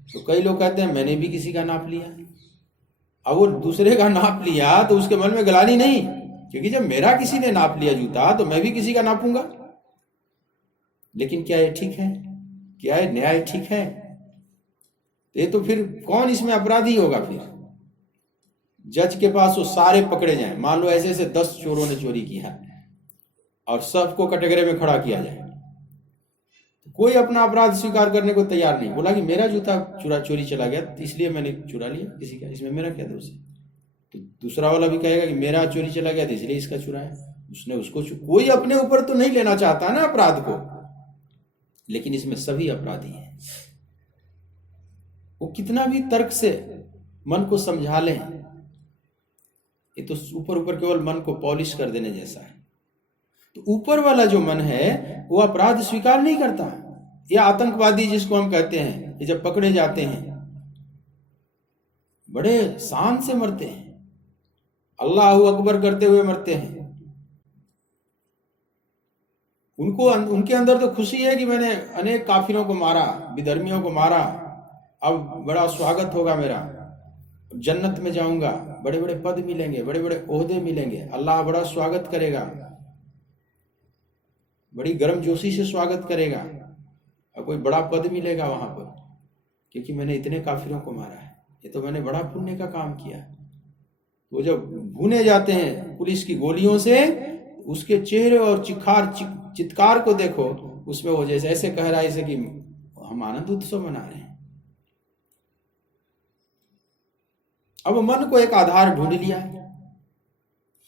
तो कई लोग कहते हैं मैंने भी किसी का नाप लिया। अब वो दूसरे का नाप लिया तो उसके मन में ग्लानि नहीं, क्योंकि जब मेरा किसी ने नाप लिया जूता तो मैं भी किसी का नापूंगा। लेकिन क्या ये ठीक है? क्या ये न्याय ठीक है? ये तो फिर कौन इसमें अपराधी होगा? फिर जज के पास वो सारे पकड़े जाएं। मान लो ऐसे ऐसे 10 चोरों ने चोरी किया और सबको कटघरे में खड़ा किया जाए, तो कोई अपना अपराध स्वीकार करने को तैयार नहीं। बोला कि मेरा जूता चोरी चला गया इसलिए मैंने चुरा लिया किसी का, इसमें मेरा क्या दोष है? तो दूसरा वाला भी कहेगा कि मेरा चोरी चला गया था इसलिए इसका चुराया, उसने उसको कोई अपने ऊपर तो नहीं लेना चाहता ना अपराध को, लेकिन इसमें सभी अपराधी हैं। वो कितना भी तर्क से मन को समझा लें, ये तो ऊपर ऊपर केवल मन को पॉलिश कर देने जैसा है। तो ऊपर वाला जो मन है वो अपराध स्वीकार नहीं करता। ये आतंकवादी जिसको हम कहते हैं, ये जब पकड़े जाते हैं बड़े शान से मरते हैं, अल्लाह अकबर करते हुए मरते हैं। उनके अंदर तो खुशी है कि मैंने अनेक काफिरों को मारा, विधर्मियों को मारा, अब बड़ा स्वागत होगा मेरा, जन्नत में जाऊंगा, बड़े बड़े पद मिलेंगे, बड़े बड़े ओहदे मिलेंगे, अल्लाह बड़ा स्वागत करेगा, बड़ी गर्मजोशी से स्वागत करेगा, और कोई बड़ा पद मिलेगा वहां पर, क्योंकि मैंने इतने काफिरों को मारा है, ये तो मैंने बड़ा पुण्य का काम किया। तो जब भूने जाते हैं पुलिस की गोलियों से, उसके चेहरे और चित्कार को देखो, उसमें वो जैसे ऐसे कह रहा है जैसे कि हम आनंद उत्सव मना रहे हैं। अब मन को एक आधार ढूंढ लिया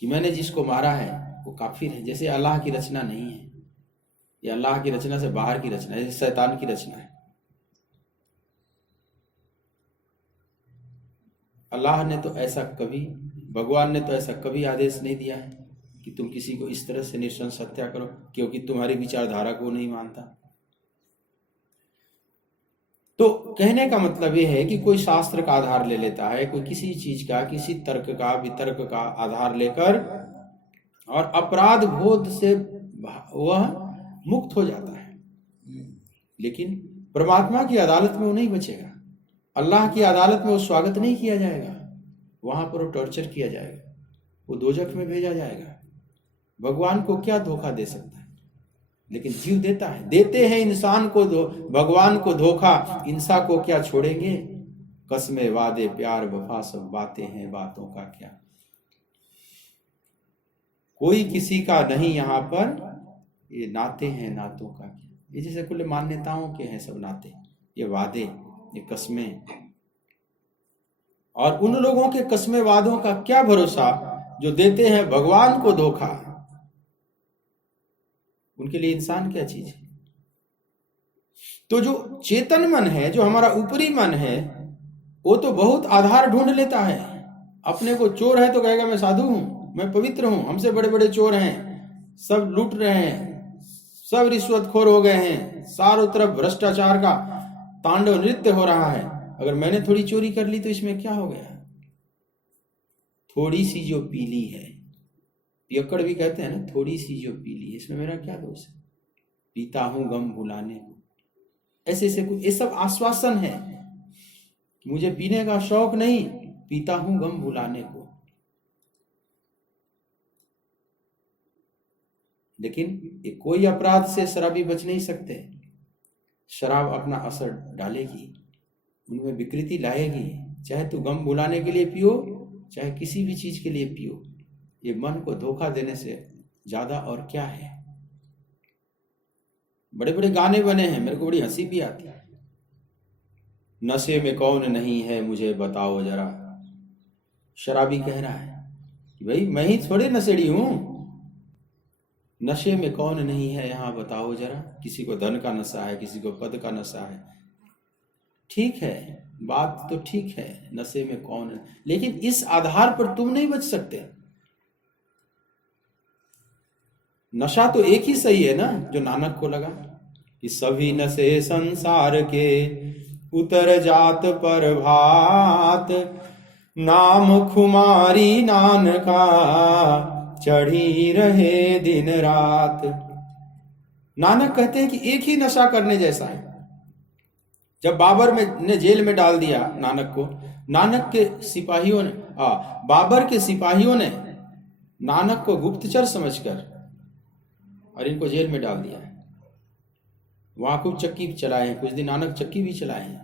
कि मैंने जिसको मारा है वो काफिर है, जैसे अल्लाह की रचना नहीं है, ये अल्लाह की रचना से बाहर की रचना है, जैसे शैतान की रचना है। अल्लाह ने तो ऐसा कभी, भगवान ने तो ऐसा कभी आदेश नहीं दिया है कि कि तुम किसी को इस तरह से नृशंस हत्या करो क्योंकि तुम्हारी विचारधारा को नहीं मानता। तो कहने का मतलब यह है कि कोई शास्त्र का आधार ले लेता है, कोई किसी चीज का, किसी तर्क का, वितर्क का आधार लेकर और अपराध बोध से वह मुक्त हो जाता है, लेकिन परमात्मा की अदालत में वो नहीं बचेगा। अल्लाह की अदालत में वो स्वागत नहीं किया जाएगा, वहां पर वो टॉर्चर किया जाएगा, वो दोजख में भेजा जाएगा। भगवान को क्या धोखा दे सकता है? लेकिन जीव देता है, देते हैं इंसान को भगवान को धोखा, इंसान को क्या छोड़ेंगे? कसमें वादे प्यार वफा सब बातें हैं, बातों का क्या, कोई किसी का नहीं यहाँ पर, ये नाते हैं नातों का क्या। ये जैसे कुल मान्यताओं के हैं सब नाते, ये वादे, ये कस्में, और उन लोगों के कस्में वादों का क्या भरोसा जो देते हैं भगवान को धोखा। उनके लिए इंसान क्या चीज है? तो जो चेतन मन है, जो हमारा ऊपरी मन है, वो तो बहुत आधार ढूंढ लेता है। अपने को चोर है तो कहेगा मैं साधु हूं, मैं पवित्र हूं, हमसे बड़े बड़े चोर हैं, सब लूट रहे हैं, सब रिश्वतखोर हो गए हैं, चारों तरफ भ्रष्टाचार का तांडव नृत्य हो रहा है। अगर मैंने थोड़ी चोरी कर ली तो इसमें क्या हो गया? थोड़ी सी जो पीली है, पियक्कड़ भी कहते हैं ना, थोड़ी सी जो पीली है, इसमें मेरा क्या दोष है? पीता हूं गम भुलाने को, ऐसे ऐसे कुछ, ये सब आश्वासन है। मुझे पीने का शौक नहीं, पीता हूं गम भुलाने को। लेकिन ये कोई अपराध से शराबी बच नहीं सकते। शराब अपना असर डालेगी, उनमें विकृति लाएगी। चाहे तू गम भुलाने के लिए पियो, चाहे किसी भी चीज के लिए पियो, ये मन को धोखा देने से ज्यादा और क्या है। बड़े बड़े गाने बने हैं, मेरे को बड़ी हंसी भी आती है। नशे में कौन नहीं है मुझे बताओ जरा, शराबी कह रहा है कि भाई मैं ही थोड़े नशेड़ी हूं, नशे में कौन नहीं है यहां बताओ जरा। किसी को धन का नशा है, किसी को पद का नशा है, ठीक है, बात तो ठीक है, नशे में कौन है, लेकिन इस आधार पर तुम नहीं बच सकते। नशा तो एक ही सही है ना, जो नानक को लगा कि सभी नशे संसार के उतर जात पर भात, नाम खुमारी नानका चढ़ी रहे दिन रात। नानक कहते हैं कि एक ही नशा करने जैसा है। जब बाबर ने जेल में डाल दिया नानक को, नानक के सिपाहियों ने, बाबर के सिपाहियों ने नानक को गुप्तचर समझकर और इनको जेल में डाल दिया है। वहां खूब चक्की भी चलाए हैं, कुछ दिन नानक चक्की भी चलाए हैं,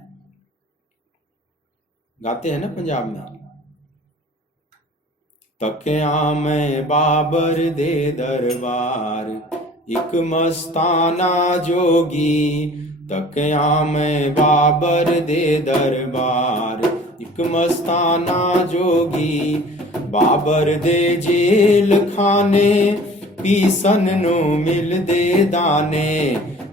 गाते हैं ना पंजाब में। तकिया में बाबर दे दरबार, एक मस्ताना जोगी। तकिया में बाबर दे दरबार, एक मस्ताना जोगी। बाबर दे जेल खाने, पीसन नु मिल दे दाने।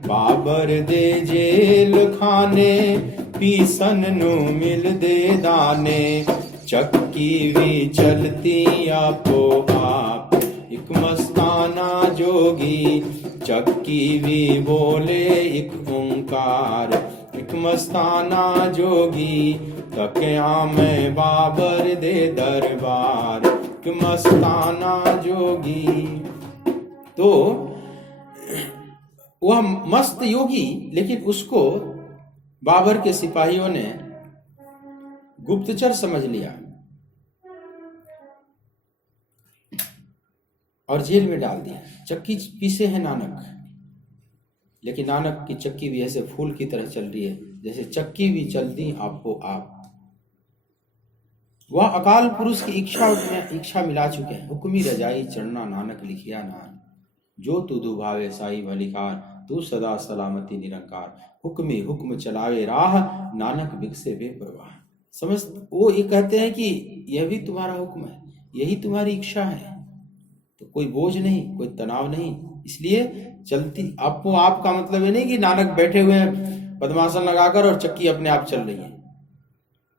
बाबर दे जेल खाने, पीसन नु मिल दे दाने। चक्की भी चलती आपो आप, एक मस्ताना जोगी। चक्की भी बोले एक ओंकार, एक मस्ताना जोगी। तकिया में बाबर दे दरबार, एक मस्ताना जोगी। तो वह मस्त योगी, लेकिन उसको बाबर के सिपाहियों ने गुप्तचर समझ लिया और जेल में डाल दिया। चक्की पीसे हैं नानक, लेकिन नानक की चक्की भी ऐसे फूल की तरह चल रही है जैसे चक्की भी चलती आपको आप। वह अकाल पुरुष की इच्छा मिला चुके हैं। हुक्मी रजाई चढ़ना नानक लिखिया नान, जो तुदु भावे साई भलिकार। तू सदा सलामती निरंकार, हुक्मी हुक्म चलावे राह। नानक बिगसे बेपरवाह। समझ, वो ये कहते हैं कि यह भी तुम्हारा हुक्म है, यही तुम्हारी इच्छा है, तो कोई बोझ नहीं, कोई तनाव नहीं। इसलिए चलती आपको, आपका मतलब है नहीं कि नानक बैठे हुए हैं पद्मासन लगाकर और चक्की अपने आप चल रही है।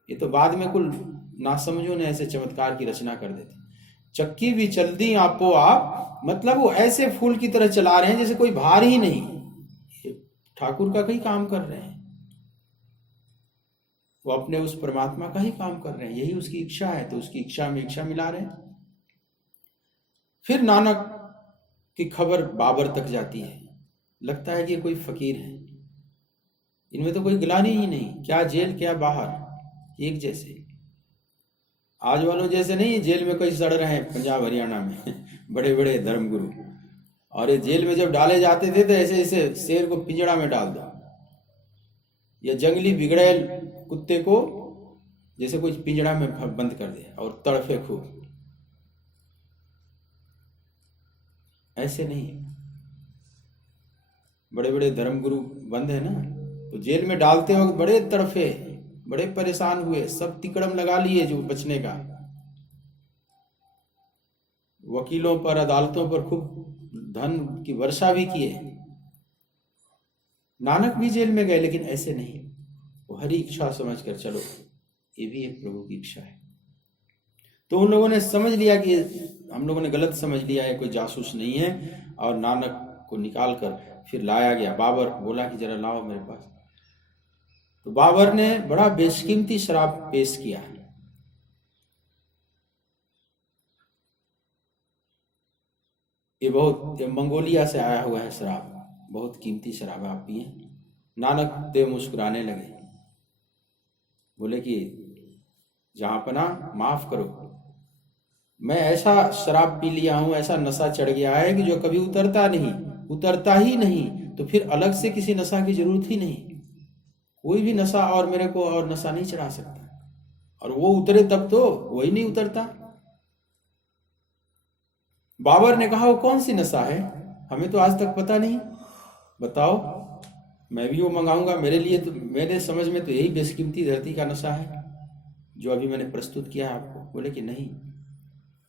ये तो बाद में कुल नासमझों ने ऐसे चमत्कार की रचना कर देते। चक्की भी चलती आपो आप, मतलब वो ऐसे फूल की तरह चला रहे हैं जैसे कोई भार ही नहीं, ठाकुर का कई काम कर रहे हैं, वो अपने उस परमात्मा का ही काम कर रहे हैं, यही उसकी इच्छा है, तो उसकी इच्छा में इच्छा मिला रहे हैं। फिर नानक की खबर बाबर तक जाती है, लगता है कि ये कोई फकीर है, इनमें तो कोई गिलानी ही नहीं, क्या जेल क्या बाहर एक जैसे, आज वालों जैसे नहीं जेल में कोई सड़ रहे हैं पंजाब हरियाणा में बड़े बड़े धर्मगुरु, और ये जेल में जब डाले जाते थे तो ऐसे ऐसे शेर को पिंजड़ा में डाल दो, या जंगली बिगड़ैल कुत्ते को जैसे कोई पिंजड़ा में बंद कर दे और तड़फे खूब, ऐसे नहीं। बड़े बड़े धर्मगुरु बंद है ना, तो जेल में डालते वक्त बड़े तड़फे, बड़े परेशान हुए, सब तिकड़म लगा लिए जो बचने का, वकीलों पर अदालतों पर खूब धन की वर्षा भी किए। नानक भी जेल में गए, लेकिन ऐसे नहीं, वो हरी इच्छा समझकर चलो ये भी एक प्रभु की इच्छा है। तो उन लोगों ने समझ लिया कि हम लोगों ने गलत समझ लिया है, कोई जासूस नहीं है, और नानक को निकाल कर फिर लाया गया। बाबर बोला कि जरा लाओ मेरे पास, तो बाबर ने बड़ा बेशकीमती शराब पेश किया। ये मंगोलिया से आया हुआ है शराब, बहुत कीमती शराब, आप पिए। नानक देव मुस्कुराने लगे, बोले कि जहांपना माफ करो, मैं ऐसा शराब पी लिया हूं, ऐसा नशा चढ़ गया है कि जो कभी उतरता ही नहीं, तो फिर अलग से किसी नशा की जरूरत ही नहीं, कोई भी नशा और मेरे को और नशा नहीं चढ़ा सकता, और वो उतरे तब तो वही नहीं उतरता। बाबर ने कहा वो कौन सी नशा है, हमें तो आज तक पता नहीं, बताओ, मैं भी वो मंगाऊंगा, मेरे लिए तो, मेरे समझ में तो यही बेशकीमती धरती का नशा है जो अभी मैंने प्रस्तुत किया है आपको। बोले कि नहीं,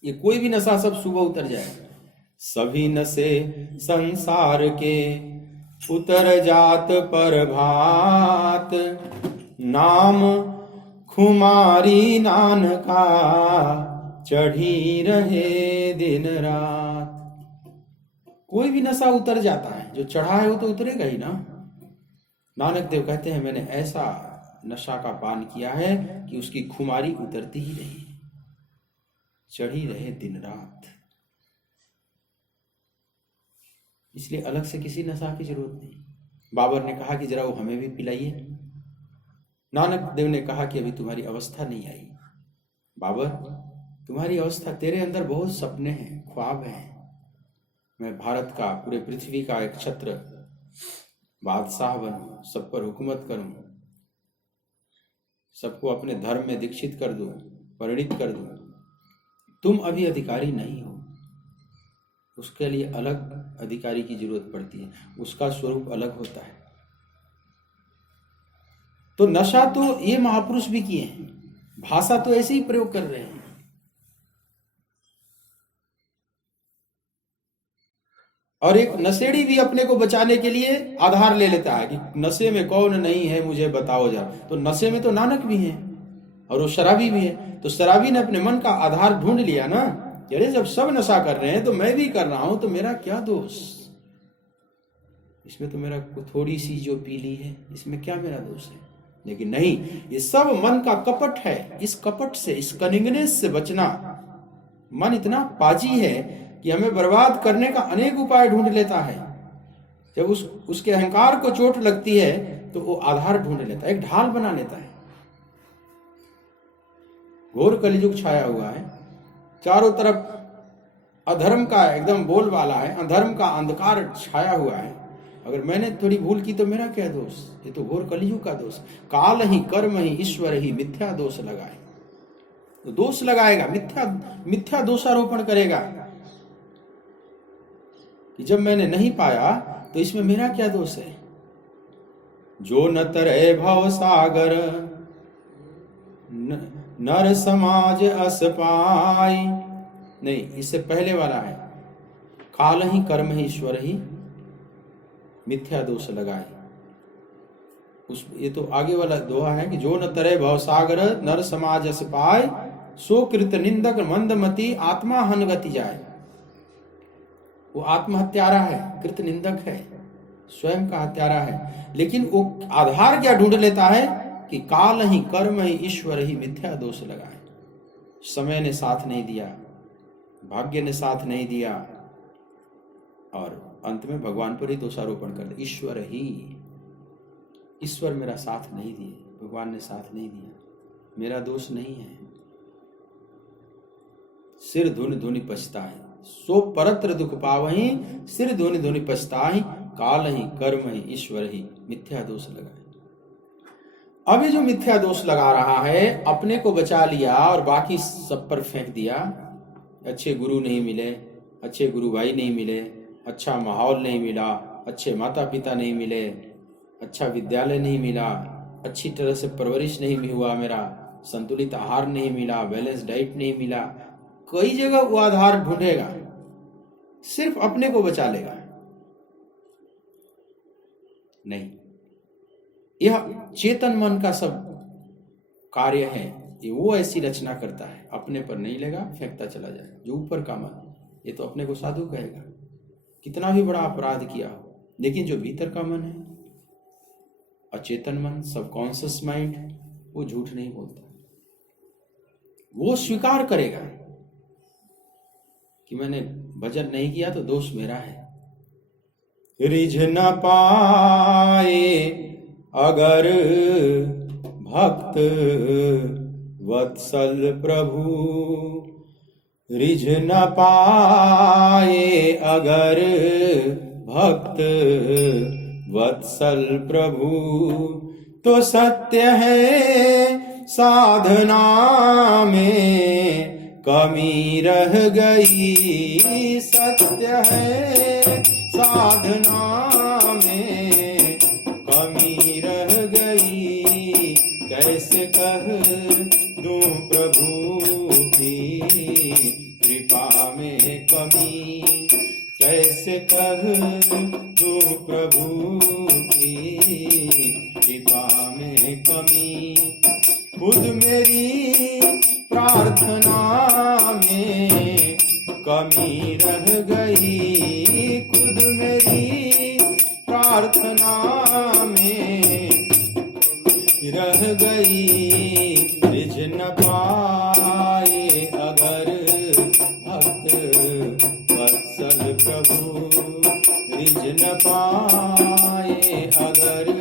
ये कोई भी नशा सब सुबह उतर जाएगा, सभी नशे संसार के उतर जात पर भात, नाम खुमारी नानका चढ़ी रहे दिन रात। कोई भी नशा उतर जाता है, जो चढ़ा है वो तो उतरेगा ही ना। नानक देव कहते हैं मैंने ऐसा नशा का पान किया है कि उसकी खुमारी उतरती ही नहीं, चढ़ी रहे दिन रात। इसलिए अलग से किसी नशा की जरूरत नहीं। बाबर ने कहा कि जरा वो हमें भी पिलाइए। नानक देव ने कहा कि अभी तुम्हारी अवस्था नहीं आई बाबर, तुम्हारी अवस्था, तेरे अंदर बहुत सपने हैं, ख्वाब हैं, मैं भारत का, पूरे पृथ्वी का एक छत्र बादशाह बनूं, सब पर हुकूमत करूं, सबको अपने धर्म में दीक्षित कर दूं, परिणित कर दूं। तुम अभी अधिकारी नहीं हो, उसके लिए अलग अधिकारी की जरूरत पड़ती है, उसका स्वरूप अलग होता है। तो नशा तो ये महापुरुष भी किए हैं, भाषा तो ऐसे ही प्रयोग कर रहे हैं। और एक नशेड़ी भी अपने को बचाने के लिए आधार ले लेता है कि नशे में कौन नहीं है मुझे बताओ जा, तो नशे में तो नानक भी है और वो शराबी भी है। तो शराबी ने अपने मन का आधार ढूंढ लिया ना, अरे जब सब नशा कर रहे हैं तो मैं भी कर रहा हूं, तो मेरा क्या दोष, इसमें तो मेरा थोड़ी सी जो पीली है इसमें क्या मेरा दोष है। लेकिन नहीं, ये सब मन का कपट है। इस कपट से, इस कनिंगनेस से बचना, मन इतना पाजी है कि हमें बर्बाद करने का अनेक उपाय ढूंढ लेता है। जब उसके अहंकार को चोट लगती है तो वो आधार ढूंढ लेता है, एक ढाल बना लेता है। घोर कलियुग छाया हुआ है, चारों तरफ अधर्म का एकदम बोलबाला है, अधर्म का अंधकार छाया हुआ है। अगर मैंने थोड़ी भूल की तो मेरा क्या दोष, ये तो घोर कलियुग का दोष। काल ही कर्म ही ईश्वर ही मिथ्या दोष लगाए, तो दोष लगाएगा, मिथ्या दोषारोपण करेगा कि जब मैंने नहीं पाया तो इसमें मेरा क्या दोष है। जो न तरे भव सागर नर समाज अस पाई, नहीं, इससे पहले वाला है, काल ही कर्म ही ईश्वर ही मिथ्या दोष लगाए। ये तो आगे वाला दोहा है कि जो न तरे भव सागर नर समाज अस पाए, सो कृत निंदक मंदमती आत्मा हन गति जाए। वो आत्महत्यारा है, कृत निंदक है, स्वयं का हत्यारा है, लेकिन वो आधार क्या ढूंढ लेता है कि काल ही कर्म ही ईश्वर ही मिथ्या दोष लगाए। समय ने साथ नहीं दिया, भाग्य ने साथ नहीं दिया, और अंत में भगवान पर ही दोषारोपण कर दिया। ईश्वर मेरा साथ नहीं दिए, भगवान ने साथ नहीं दिया, मेरा दोष नहीं है। सिर धुनि धुनि पछताए, सो परत्र दुख पावहीं, सिर धुनि धुनि पछताई, काल ही कर्म ही ईश्वर ही मिथ्या दोष लगाए। अभी जो मिथ्या दोष लगा रहा है, अपने को बचा लिया और बाकी सब पर फेंक दिया। अच्छे गुरु नहीं मिले, अच्छे गुरु भाई नहीं मिले, अच्छा माहौल नहीं मिला, अच्छे माता पिता नहीं मिले, अच्छा विद्यालय नहीं मिला, अच्छी तरह से परवरिश नहीं हुआ, मेरा संतुलित आहार नहीं मिला, बैलेंस डाइट नहीं मिला। कई जगह वो आधार ढूंढेगा, सिर्फ अपने को बचा लेगा नहीं। यह चेतन मन का सब कार्य है, ये वो ऐसी रचना करता है, अपने पर नहीं लेगा, फेंकता चला जाएगा। जो ऊपर का मन, ये तो अपने को साधु कहेगा, कितना भी बड़ा अपराध किया हो, लेकिन जो भीतर का मन है, अचेतन मन, सबकॉन्शियस माइंड, वो झूठ नहीं बोलता, वो स्वीकार करेगा कि मैंने भजन नहीं किया तो दोष मेरा है। रिझ न पाए अगर भक्त वत्सल प्रभु, रिझ न पाए अगर भक्त वत्सल प्रभु, तो सत्य है साधना में कमी रह गई। सत्य है साधना में कमी रह गई, कैसे कह दूं प्रभु की कृपा में कमी, कैसे कह दूं प्रभु की कृपा में कमी। खुद मेरी प्रार्थना में कमी रह गई, खुद मेरी प्रार्थना में रह गई। रिझ न पाए अगर भक्त वत्सल प्रभु, रिझ न पाए अगर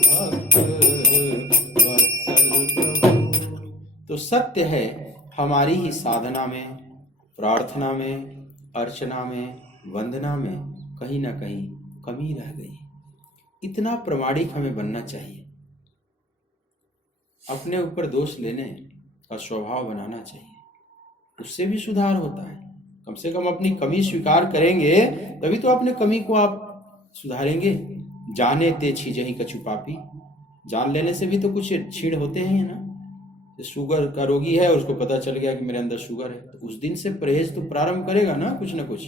भक्त वत्सल प्रभु। तो सत्य है हमारी ही साधना में, प्रार्थना में, अर्चना में, वंदना में कहीं ना कहीं कमी रह गई। इतना प्रामाणिक हमें बनना चाहिए, अपने ऊपर दोष लेने का स्वभाव बनाना चाहिए, उससे भी सुधार होता है। कम से कम अपनी कमी स्वीकार करेंगे तभी तो अपने कमी को आप सुधारेंगे। जाने ते छीजहि कछु पापी, जान लेने से भी तो कुछ छीड़ होते हैं ना। शुगर का रोगी है, उसको पता चल गया कि मेरे अंदर शुगर है, तो उस दिन से परहेज तो प्रारंभ करेगा ना कुछ ना कुछ।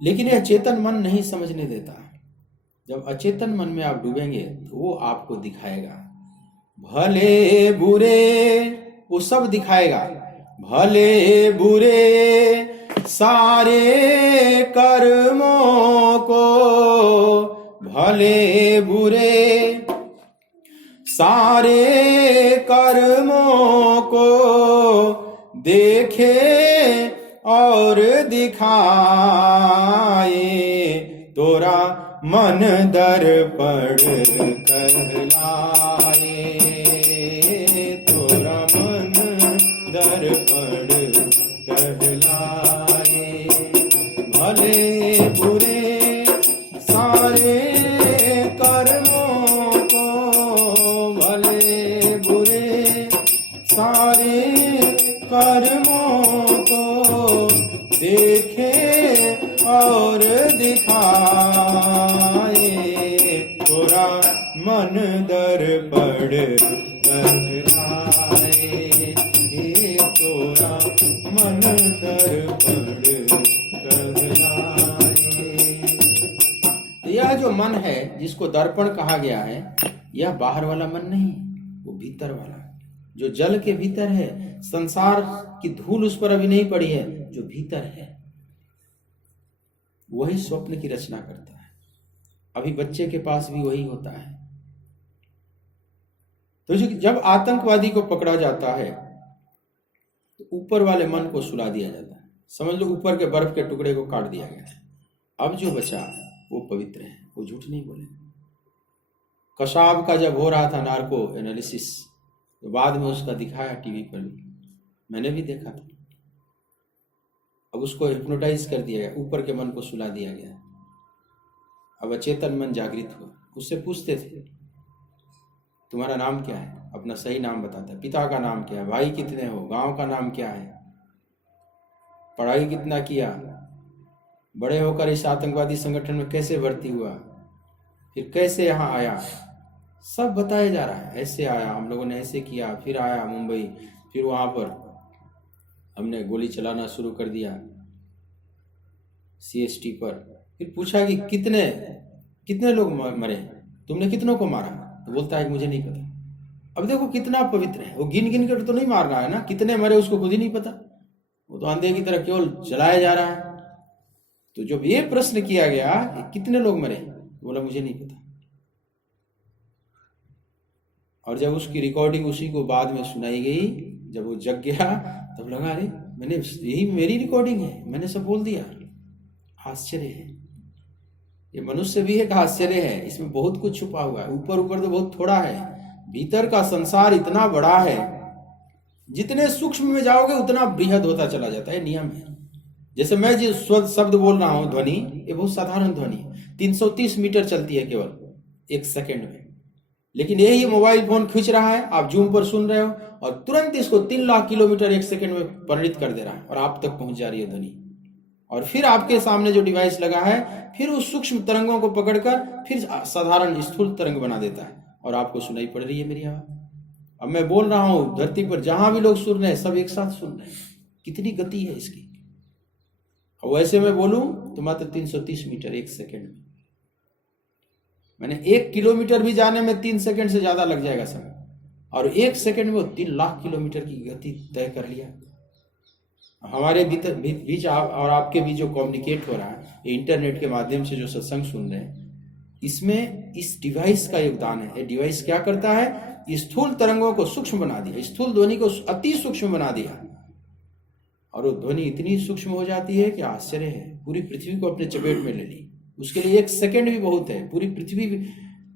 लेकिन यह चेतन मन नहीं समझने देता। जब अचेतन मन में आप डूबेंगे तो वो आपको दिखाएगा, भले बुरे वो सब दिखाएगा। भले बुरे सारे कर्मों को, भले बुरे सारे कर्मों को देखे और दिखाए, तोरा मन दर्पण कहलाए, तोरा मन दर्पण कहलाए। भले बुरे सारे कर्मों को, भले बुरे सारे कर्मों को देखे और दिखाए, तोरा मन दर्पण कहलाए, तोरा मन दर्पण कहलाए। यह जो मन है जिसको दर्पण कहा गया है, यह बाहर वाला मन नहीं, वो भीतर वाला। जो जल के भीतर है, संसार की धूल उस पर अभी नहीं पड़ी है, जो भीतर है वही स्वप्न की रचना करता है। अभी बच्चे के पास भी वही होता है। तो जब आतंकवादी को पकड़ा जाता है तो ऊपर वाले मन को सुला दिया जाता है। समझ लो ऊपर के बर्फ के टुकड़े को काट दिया गया है। अब जो बचा वो पवित्र है, वो झूठ नहीं बोले। कसाब का जब हो रहा था नार्को एनालिसिस, तो बाद में उसका दिखाया टीवी पर भी, मैंने भी देखा था। अब उसको हिप्नोटाइज कर दिया गया, ऊपर के मन को सुला दिया गया। अब अचेतन मन जागृत हुआ। उससे पूछते थे तुम्हारा नाम क्या है, अपना सही नाम बताता है, पिता का नाम क्या है, भाई कितने हो, गांव का नाम क्या है, पढ़ाई कितना किया, बड़े होकर इस आतंकवादी संगठन में कैसे भर्ती हुआ, फिर कैसे यहाँ आया, सब बताया जा रहा है। ऐसे आया, हम लोगों ने ऐसे किया, फिर आया मुंबई, फिर वहां पर हमने गोली चलाना शुरू कर दिया CST पर। फिर पूछा कि कितने लोग मरे, तुमने कितनों को मारा, तो बोलता है कि मुझे नहीं पता। अब देखो कितना पवित्र है, वो गिन गिन कर तो नहीं मार रहा है ना, कितने मरे उसको खुद ही नहीं पता, वो तो अंधे की तरह केवल जलाया जा रहा है। तो जब ये प्रश्न किया गया कि कितने लोग मरे, बोला मुझे नहीं पता। और जब उसकी रिकॉर्डिंग उसी को बाद में सुनाई गई, जब वो जग गया तब लगा अरे मैंने, यही मेरी रिकॉर्डिंग है, मैंने सब बोल दिया। आश्चर्य है, ये मनुष्य भी एक आश्चर्य है, इसमें बहुत कुछ छुपा हुआ है। ऊपर ऊपर तो बहुत थोड़ा है, भीतर का संसार इतना बड़ा है। जितने सूक्ष्म में जाओगे उतना बृहद होता चला जाता है, नियम है। जैसे मैं जो शब्द बोल रहा हूं, ध्वनि, ये बहुत साधारण ध्वनि है, 330 मीटर चलती है केवल 1 सेकेंड में। लेकिन यही मोबाइल फोन खींच रहा है, आप जूम पर सुन रहे हो, और तुरंत इसको 3 लाख किलोमीटर 1 सेकेंड में परिणित कर दे रहा है और आप तक पहुंच जा रही है ध्वनि। और फिर आपके सामने जो डिवाइस लगा है, फिर उस सूक्ष्म तरंगों को पकड़कर फिर साधारण स्थूल तरंग बना देता है और आपको सुनाई पड़ रही है मेरी आवाज। अब मैं बोल रहा हूं, धरती पर जहां भी लोग सुन रहे हैं, सब एक साथ सुन रहे हैं। कितनी गति है इसकी। और वैसे मैं बोलूं तो मात्र 330 मीटर 1 सेकेंड में। मैंने 1 किलोमीटर भी जाने में 3 सेकेंड से ज्यादा लग जाएगा समय, और 1 सेकेंड में वो 3 लाख किलोमीटर की गति तय कर लिया। हमारे बीच और आपके बीच जो कम्युनिकेट हो रहा है, इंटरनेट के माध्यम से जो सत्संग सुन रहे हैं, इसमें इस डिवाइस का योगदान है। ये डिवाइस क्या करता है, स्थूल तरंगों को सूक्ष्म बना दिया, स्थूल ध्वनि को अति सूक्ष्म बना दिया, और वो ध्वनि इतनी सूक्ष्म हो जाती है कि आश्चर्य है, पूरी पृथ्वी को अपने चपेट में ले ली। उसके लिए 1 सेकेंड भी बहुत है, पूरी पृथ्वी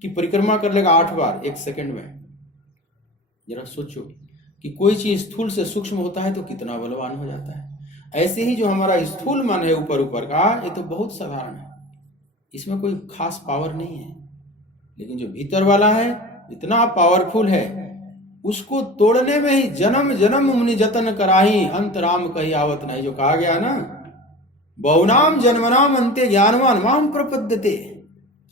की परिक्रमा कर लेगा 8 बार 1 सेकेंड में। जरा सोचो कि कोई चीज स्थूल से सूक्ष्म होता है तो कितना बलवान हो जाता है। ऐसे ही जो हमारा स्थूल मन है ऊपर ऊपर का, ये तो बहुत साधारण है, इसमें कोई खास पावर नहीं है। लेकिन जो भीतर वाला है इतना पावरफुल है, उसको तोड़ने में ही जन्म जन्म मुनि जतन कराही, अंत राम कही आवत नहीं। जो कहा गया ना, बहुनाम जन्मनाम अंते ज्ञानवान माम प्रपद्यते।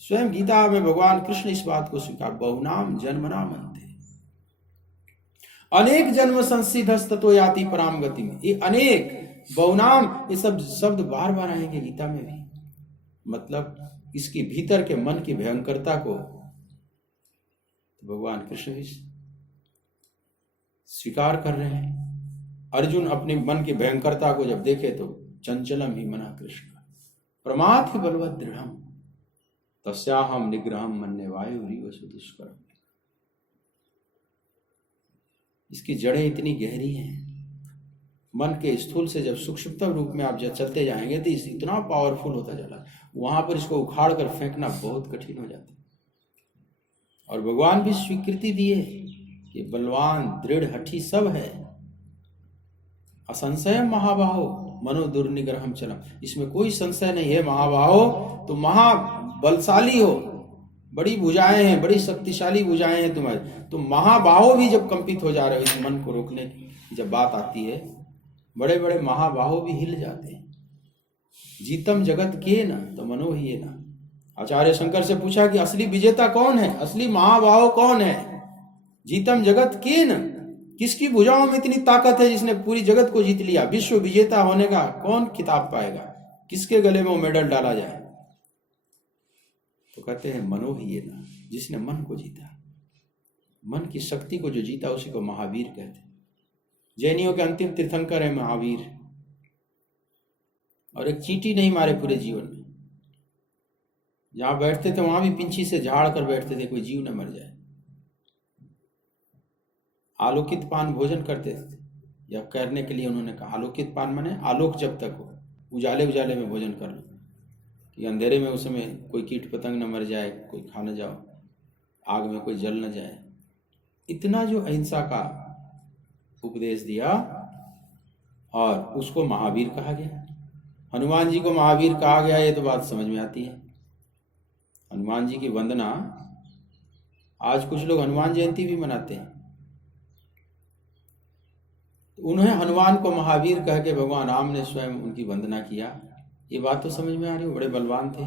स्वयं गीता में भगवान कृष्ण इस बात को स्वीकार, बहुनाम जन्मनाम अंते, अनेक जन्म संसिद्धस ततो याति पराम गति में। ये अनेक, बहुनाम, ये सब शब्द बार बार आएंगे गीता में भी। मतलब इसकी भीतर के मन की भयंकरता को तो भगवान कृष्ण भी स्वीकार कर रहे हैं। अर्जुन अपने मन की भयंकरता को जब देखे तो चंचलम ही मना कृष्ण प्रमाथ ही बलवत दृढ़ तस्याहम निग्रहम मन्ये वायुरीव सुदुष्करम। इसकी जड़ें इतनी गहरी हैं, मन के स्थूल से जब सूक्ष्मतम रूप में आप जब चलते जाएंगे तो इतना पावरफुल होता चला, वहां पर इसको उखाड़ कर फेंकना बहुत कठिन हो जाता है। और भगवान भी स्वीकृति दिए कि बलवान दृढ़ हठी सब है, असंशय महाबाहो मनो दुर्निग्रहम चलम। इसमें कोई संशय नहीं है महाबाहो, तो महाबलशाली हो, बड़ी भुजाएं हैं, बड़ी शक्तिशाली भुजाएं हैं तुम्हारी, तो महाबाहो भी जब कंपित हो जा रहे हो, इस मन को रोकने की जब बात आती है, बड़े बड़े महाबाहो भी हिल जाते हैं। जीतम जगत के न तो मनो ही न। आचार्य शंकर से पूछा कि असली विजेता कौन है, असली महाबाहो कौन है? जीतम जगत के न, किसकी भुजाओं में इतनी ताकत है जिसने पूरी जगत को जीत लिया? विश्व विजेता होने का कौन खिताब पाएगा? किसके गले में वो मेडल डाला जाए? तो कहते हैं मनो ही न, जिसने मन को जीता। मन की शक्ति को जो जीता उसी को महावीर कहते हैं। जैनियों के अंतिम तीर्थंकर है महावीर, और एक चींटी नहीं मारे पूरे जीवन में। जहां बैठते थे वहां भी पिंछी से झाड़ कर बैठते थे, कोई जीव न मर जाए। आलोकित पान भोजन करते थे, या करने के लिए उन्होंने कहा, आलोकित पान माने आलोक जब तक हो, उजाले उजाले में भोजन कर लो, कि अंधेरे में उस समय कोई कीट पतंग न मर जाए, कोई खा न जाओ, आग में कोई जल न जाए। इतना जो अहिंसा का उपदेश दिया, और उसको महावीर कहा गया। हनुमान जी को महावीर कहा गया, ये तो बात समझ में आती है। हनुमान जी की वंदना, आज कुछ लोग हनुमान जयंती भी मनाते हैं, तो उन्हें हनुमान को महावीर कह के भगवान राम ने स्वयं उनकी वंदना किया। ये बात तो समझ में आ रही है, बड़े बलवान थे।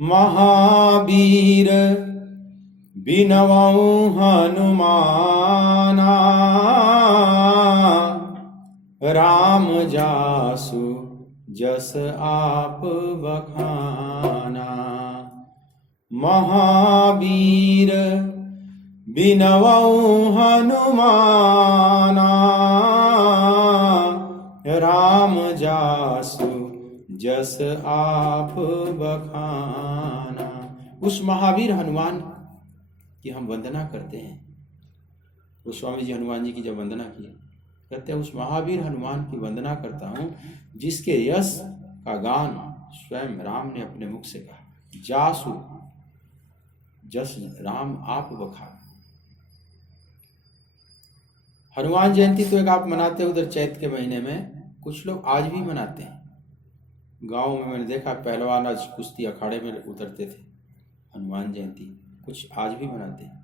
महावीर बिनवऊ हनुमाना, राम जासु जस आप बखाना। महावीर बिनवऊ हनुमाना, राम जासु जस आप बखाना। उस महावीर हनुमान की हम वंदना करते हैं। गोस्वामी जी हनुमान जी की जब वंदना की, कहते हैं उस महावीर हनुमान की वंदना करता हूँ जिसके यश का गान स्वयं राम ने अपने मुख से कहा। जासु जस राम आप बखान। हनुमान जयंती तो एक आप मनाते हो उधर चैत के महीने में, कुछ लोग आज भी मनाते हैं। गांव में मैंने देखा पहलवान आज कुश्ती अखाड़े में उतरते थे, हनुमान जयंती कुछ आज भी मनाते हैं।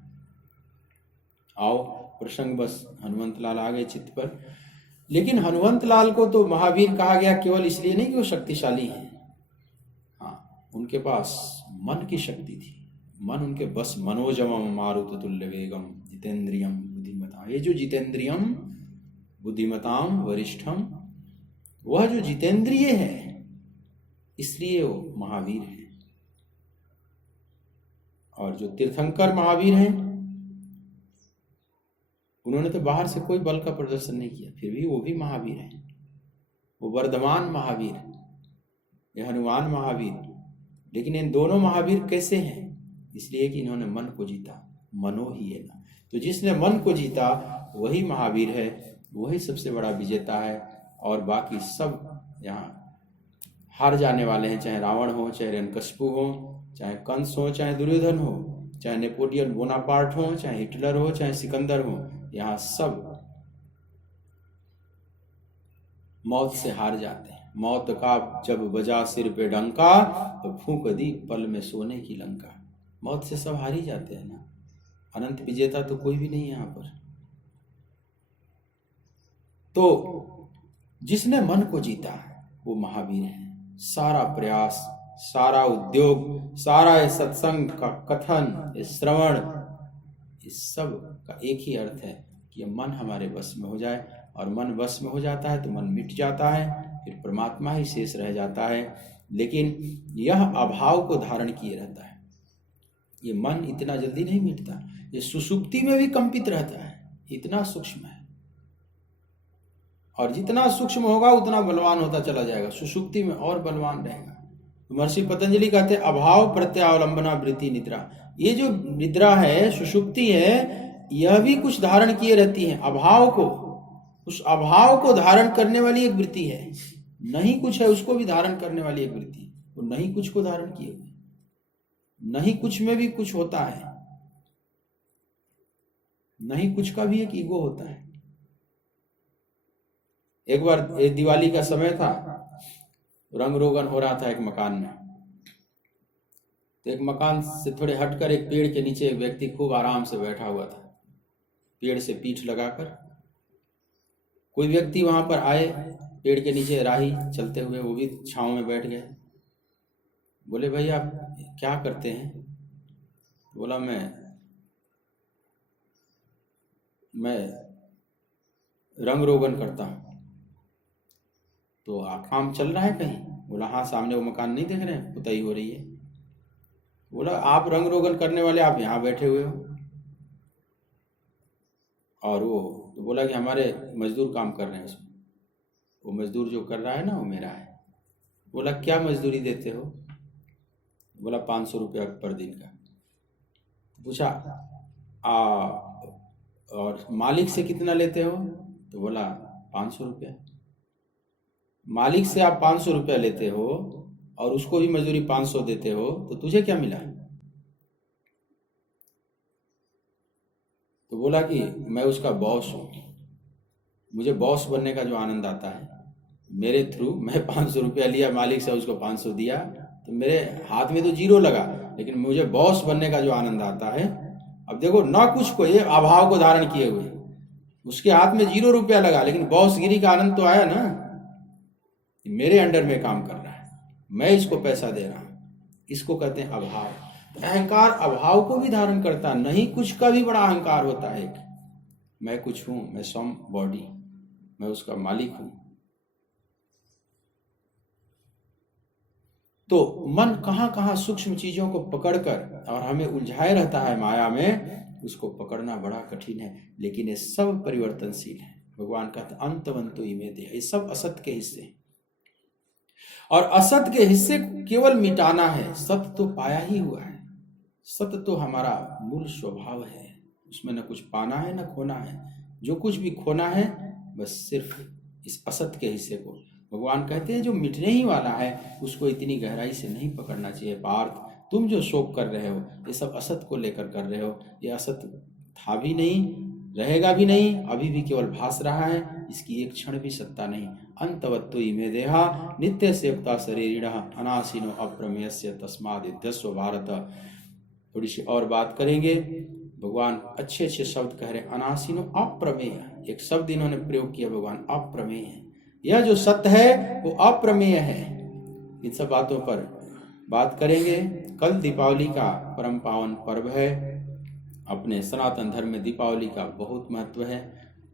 आओ प्रसंग बस हनुमंत लाल आ गए चित्त पर। लेकिन हनुमंत लाल को तो महावीर कहा गया केवल इसलिए नहीं कि वो शक्तिशाली हैं, हाँ उनके पास मन की शक्ति थी। मन उनके बस, मनोजमम मारुत तुल्य वेगम जितेंद्रियम बुद्धिमताम। ये जो जितेंद्रियम बुद्धिमताम वरिष्ठम, वह जो जितेंद्रिय है इसलिए वो महावीर है। और जो तीर्थंकर महावीर हैं, उन्होंने तो बाहर से कोई बल का प्रदर्शन नहीं किया, फिर भी वो भी महावीर हैं। वो वर्धमान महावीर, ये हनुमान महावीर। लेकिन इन दोनों महावीर कैसे हैं? इसलिए कि इन्होंने मन को जीता। मनो ही है ना, तो जिसने मन को जीता वही महावीर है, वही सबसे बड़ा विजेता है। और बाकी सब यहाँ हार जाने वाले हैं, चाहे रावण हो, चाहे हिरण्यकशिपु हो, चाहे कंस हो, चाहे दुर्योधन हो, चाहे नेपोलियन बोनापार्ट हो, चाहे हिटलर हो, चाहे सिकंदर हो। यहाँ सब मौत से हार जाते हैं। मौत का जब बजा सिर पे डंका, तो फूंक दी पल में सोने की लंका। मौत से सब हार ही जाते हैं ना। अनंत विजेता तो कोई भी नहीं है यहाँ पर। तो जिसने मन को जीता वो महावीर है। सारा प्रयास, सारा उद्योग, सारा ये सत्संग का कथन, ये श्रवण, इस सब का एक ही अर्थ है कि मन हमारे वश में हो जाए। और मन वश में हो जाता है तो मन मिट जाता है, फिर परमात्मा ही शेष रह जाता है। लेकिन यह अभाव को धारण किए रहता है। ये मन इतना जल्दी नहीं मिटता, ये सुषुप्ति में भी कंपित रहता है, इतना सूक्ष्म है। और जितना सूक्ष्म होगा उतना बलवान होता चला जाएगा, सुषुप्ति में और बलवान रहेगा। महर्षि पतंजलि कहते हैं अभाव प्रत्यावलंबना वृत्ति निद्रा। ये जो निद्रा है, सुषुप्ति है, यह भी कुछ धारण किए रहती है अभाव को। उस अभाव को धारण करने वाली एक वृत्ति है। नहीं कुछ है उसको भी धारण करने वाली एक वृत्ति। वो नहीं कुछ को धारण किए हुए, नहीं कुछ में भी कुछ होता है। नहीं कुछ का भी एक ईगो होता है। एक बार दिवाली का समय था, रंग रोगन हो रहा था एक मकान में। तो एक मकान से थोड़े हटकर एक पेड़ के नीचे एक व्यक्ति खूब आराम से बैठा हुआ था, पेड़ से पीठ लगाकर। कोई व्यक्ति वहां पर आए, पेड़ के नीचे राही चलते हुए, वो भी छांव में बैठ गए। बोले भाई आप क्या करते हैं? बोला मैं रंग रोगन करता हूं। तो काम चल रहा है कहीं? बोला हाँ, सामने वो मकान नहीं देख रहे हैं, पुताई हो रही है। बोला आप रंग रोगन करने वाले, आप यहाँ बैठे हुए हो? और वो तो बोला कि हमारे मजदूर काम कर रहे हैं उसमें, वो मजदूर जो कर रहा है ना वो मेरा है। बोला क्या मजदूरी देते हो? बोला 500 रुपया पर दिन का। पूछा और मालिक से कितना लेते हो? तो बोला 500 रुपया। मालिक से आप 500 रुपया लेते हो और उसको भी मजदूरी 500 देते हो, तो तुझे क्या मिला? तो बोला कि मैं उसका बॉस हूँ, मुझे बॉस बनने का जो आनंद आता है, मेरे थ्रू मैं 500 रुपया लिया मालिक से, उसको 500 दिया, तो मेरे हाथ में तो जीरो लगा, लेकिन मुझे बॉस बनने का जो आनंद आता है। अब देखो ना, कुछ को ये अभाव को धारण किए हुए, उसके हाथ में 0 रुपया लगा, लेकिन बॉस गिरी का आनंद तो आया ना, मेरे अंडर में काम कर रहा है, मैं इसको पैसा दे रहा हूं। इसको कहते हैं अभाव। अहंकार अभाव को भी धारण करता नहीं, कुछ का भी बड़ा अहंकार होता है। मैं कुछ हूं, मैं सम बॉडी, मैं उसका मालिक हूं। तो मन कहां कहां सूक्ष्म चीजों को पकड़कर और हमें उलझाए रहता है माया में, उसको पकड़ना बड़ा कठिन है। लेकिन ये सब परिवर्तनशील है। भगवान कहते अंतवंतो इमे देह, ये सब असत के हिस्से हैं और असत के हिस्से को केवल मिटाना है। सत्य तो पाया ही हुआ है, सत्य तो हमारा मूल स्वभाव है, उसमें न कुछ पाना है न खोना है। जो कुछ भी खोना है बस सिर्फ इस असत के हिस्से को। भगवान कहते हैं जो मिटने ही वाला है उसको इतनी गहराई से नहीं पकड़ना चाहिए। पार्थ, तुम जो शोक कर रहे हो ये सब असत को लेकर कर रहे हो। ये असत था भी नहीं, रहेगा भी नहीं, अभी भी केवल भास रहा है, इसकी एक क्षण भी सत्ता नहीं। अंतवत्तो इमे देहा नित्य से युक्ता शरीरिणः अनासीनो अप्रमेयस्य तस्मादित्यस्व भारत। थोड़ी सी और बात करेंगे। भगवान अच्छे अच्छे शब्द कह रहे हैं। अनासीनो अप्रमेय, एक शब्द इन्होंने प्रयोग किया, भगवान अप्रमेय। यह जो सत्य है वो अप्रमेय है। इन सब बातों पर बात करेंगे। कल दीपावली का परम पावन पर्व है। अपने सनातन धर्म में दीपावली का बहुत महत्व है।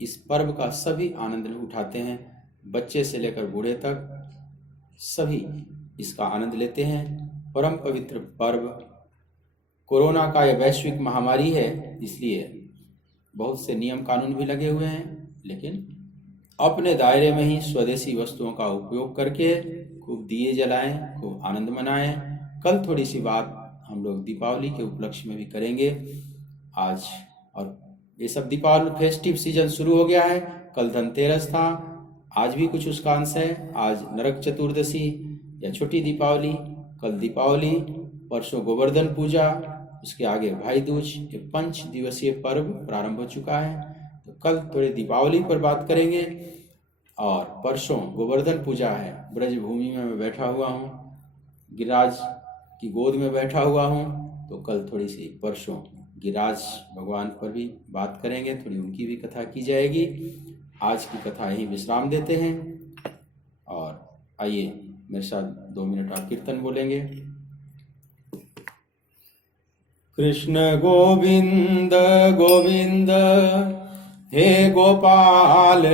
इस पर्व का सभी आनंद उठाते हैं, बच्चे से लेकर बूढ़े तक सभी इसका आनंद लेते हैं। परम पवित्र पर्व। कोरोना का यह वैश्विक महामारी है, इसलिए बहुत से नियम कानून भी लगे हुए हैं, लेकिन अपने दायरे में ही स्वदेशी वस्तुओं का उपयोग करके खूब दिए जलाएं, खूब आनंद मनाएं। कल थोड़ी सी बात हम लोग दीपावली के उपलक्ष्य में भी करेंगे आज। और ये सब दीपावली फेस्टिव सीजन शुरू हो गया है। कल धनतेरस था, आज भी कुछ उसका अंश है। आज नरक चतुर्दशी या छोटी दीपावली, कल दीपावली, परसों गोवर्धन पूजा, उसके आगे भाई दूज। ये 5 दिवसीय पर्व प्रारंभ हो चुका है। तो कल थोड़ी दीपावली पर बात करेंगे और परसों गोवर्धन पूजा है। ब्रजभूमि में मैं बैठा हुआ हूँ, गिरिराज की गोद में बैठा हुआ हूँ, तो कल थोड़ी सी परसों गिरिराज भगवान पर भी बात करेंगे, थोड़ी उनकी भी कथा की जाएगी। आज की कथा यही विश्राम देते हैं और आइए मेरे साथ 2 मिनट आप कीर्तन बोलेंगे। कृष्ण गोविंद गोविंद हे गोपाल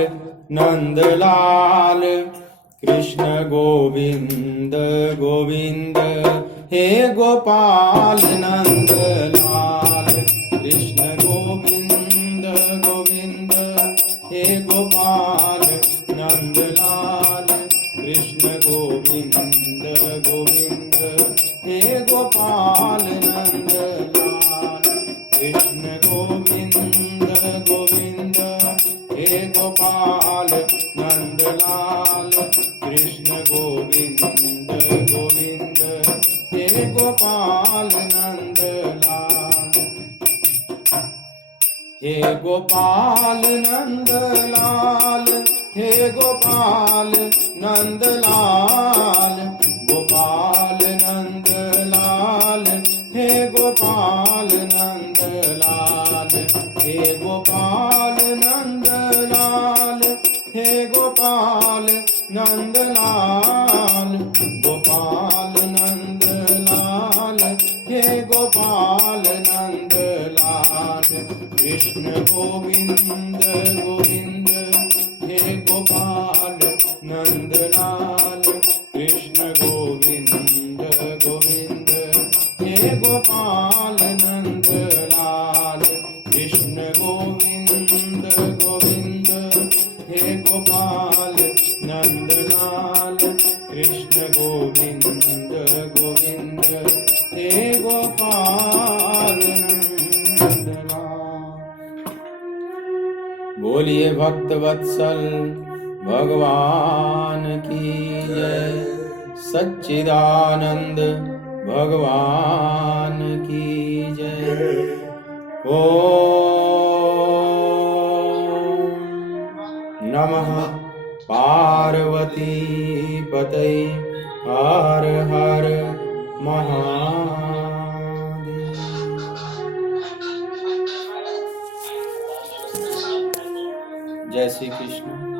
नंदलाल। कृष्ण गोविंद गोविंद हे गोपाल नंदलाल। कृष्ण गोविंद गोविंद हे गोपाल नंदलाल। कृष्ण गोविंद गोविंद हे गोपाल नंदलाल। कृष्ण गोविंद गोविंद हे गोपाल नंदलाल। कृष्ण गोविंद गोविंद हे गोपाल नंदलाल। हे गोपाल नंदलाल, हे गोपाल नंदलाल। गोपाल नंदलाल, हे गोपाल नंदलाल। हे गोपाल नंदलाल, हे गोपाल नंदलाल। गोपाल नंदलाल, हे गोपाल नंदलाल। कृष्ण गोविंद गोविंद हे गोपाल नंदलाल। कृष्ण गोविंद गोविंद हे गोपाल नंदलाल। कृष्ण गोविंद बोलिए भक्त वत्सल भगवान की जय, सच्चिदानंद भगवान की जय। ओम नमः पार्वती पतये हर हर महादेव। जय श्री कृष्ण।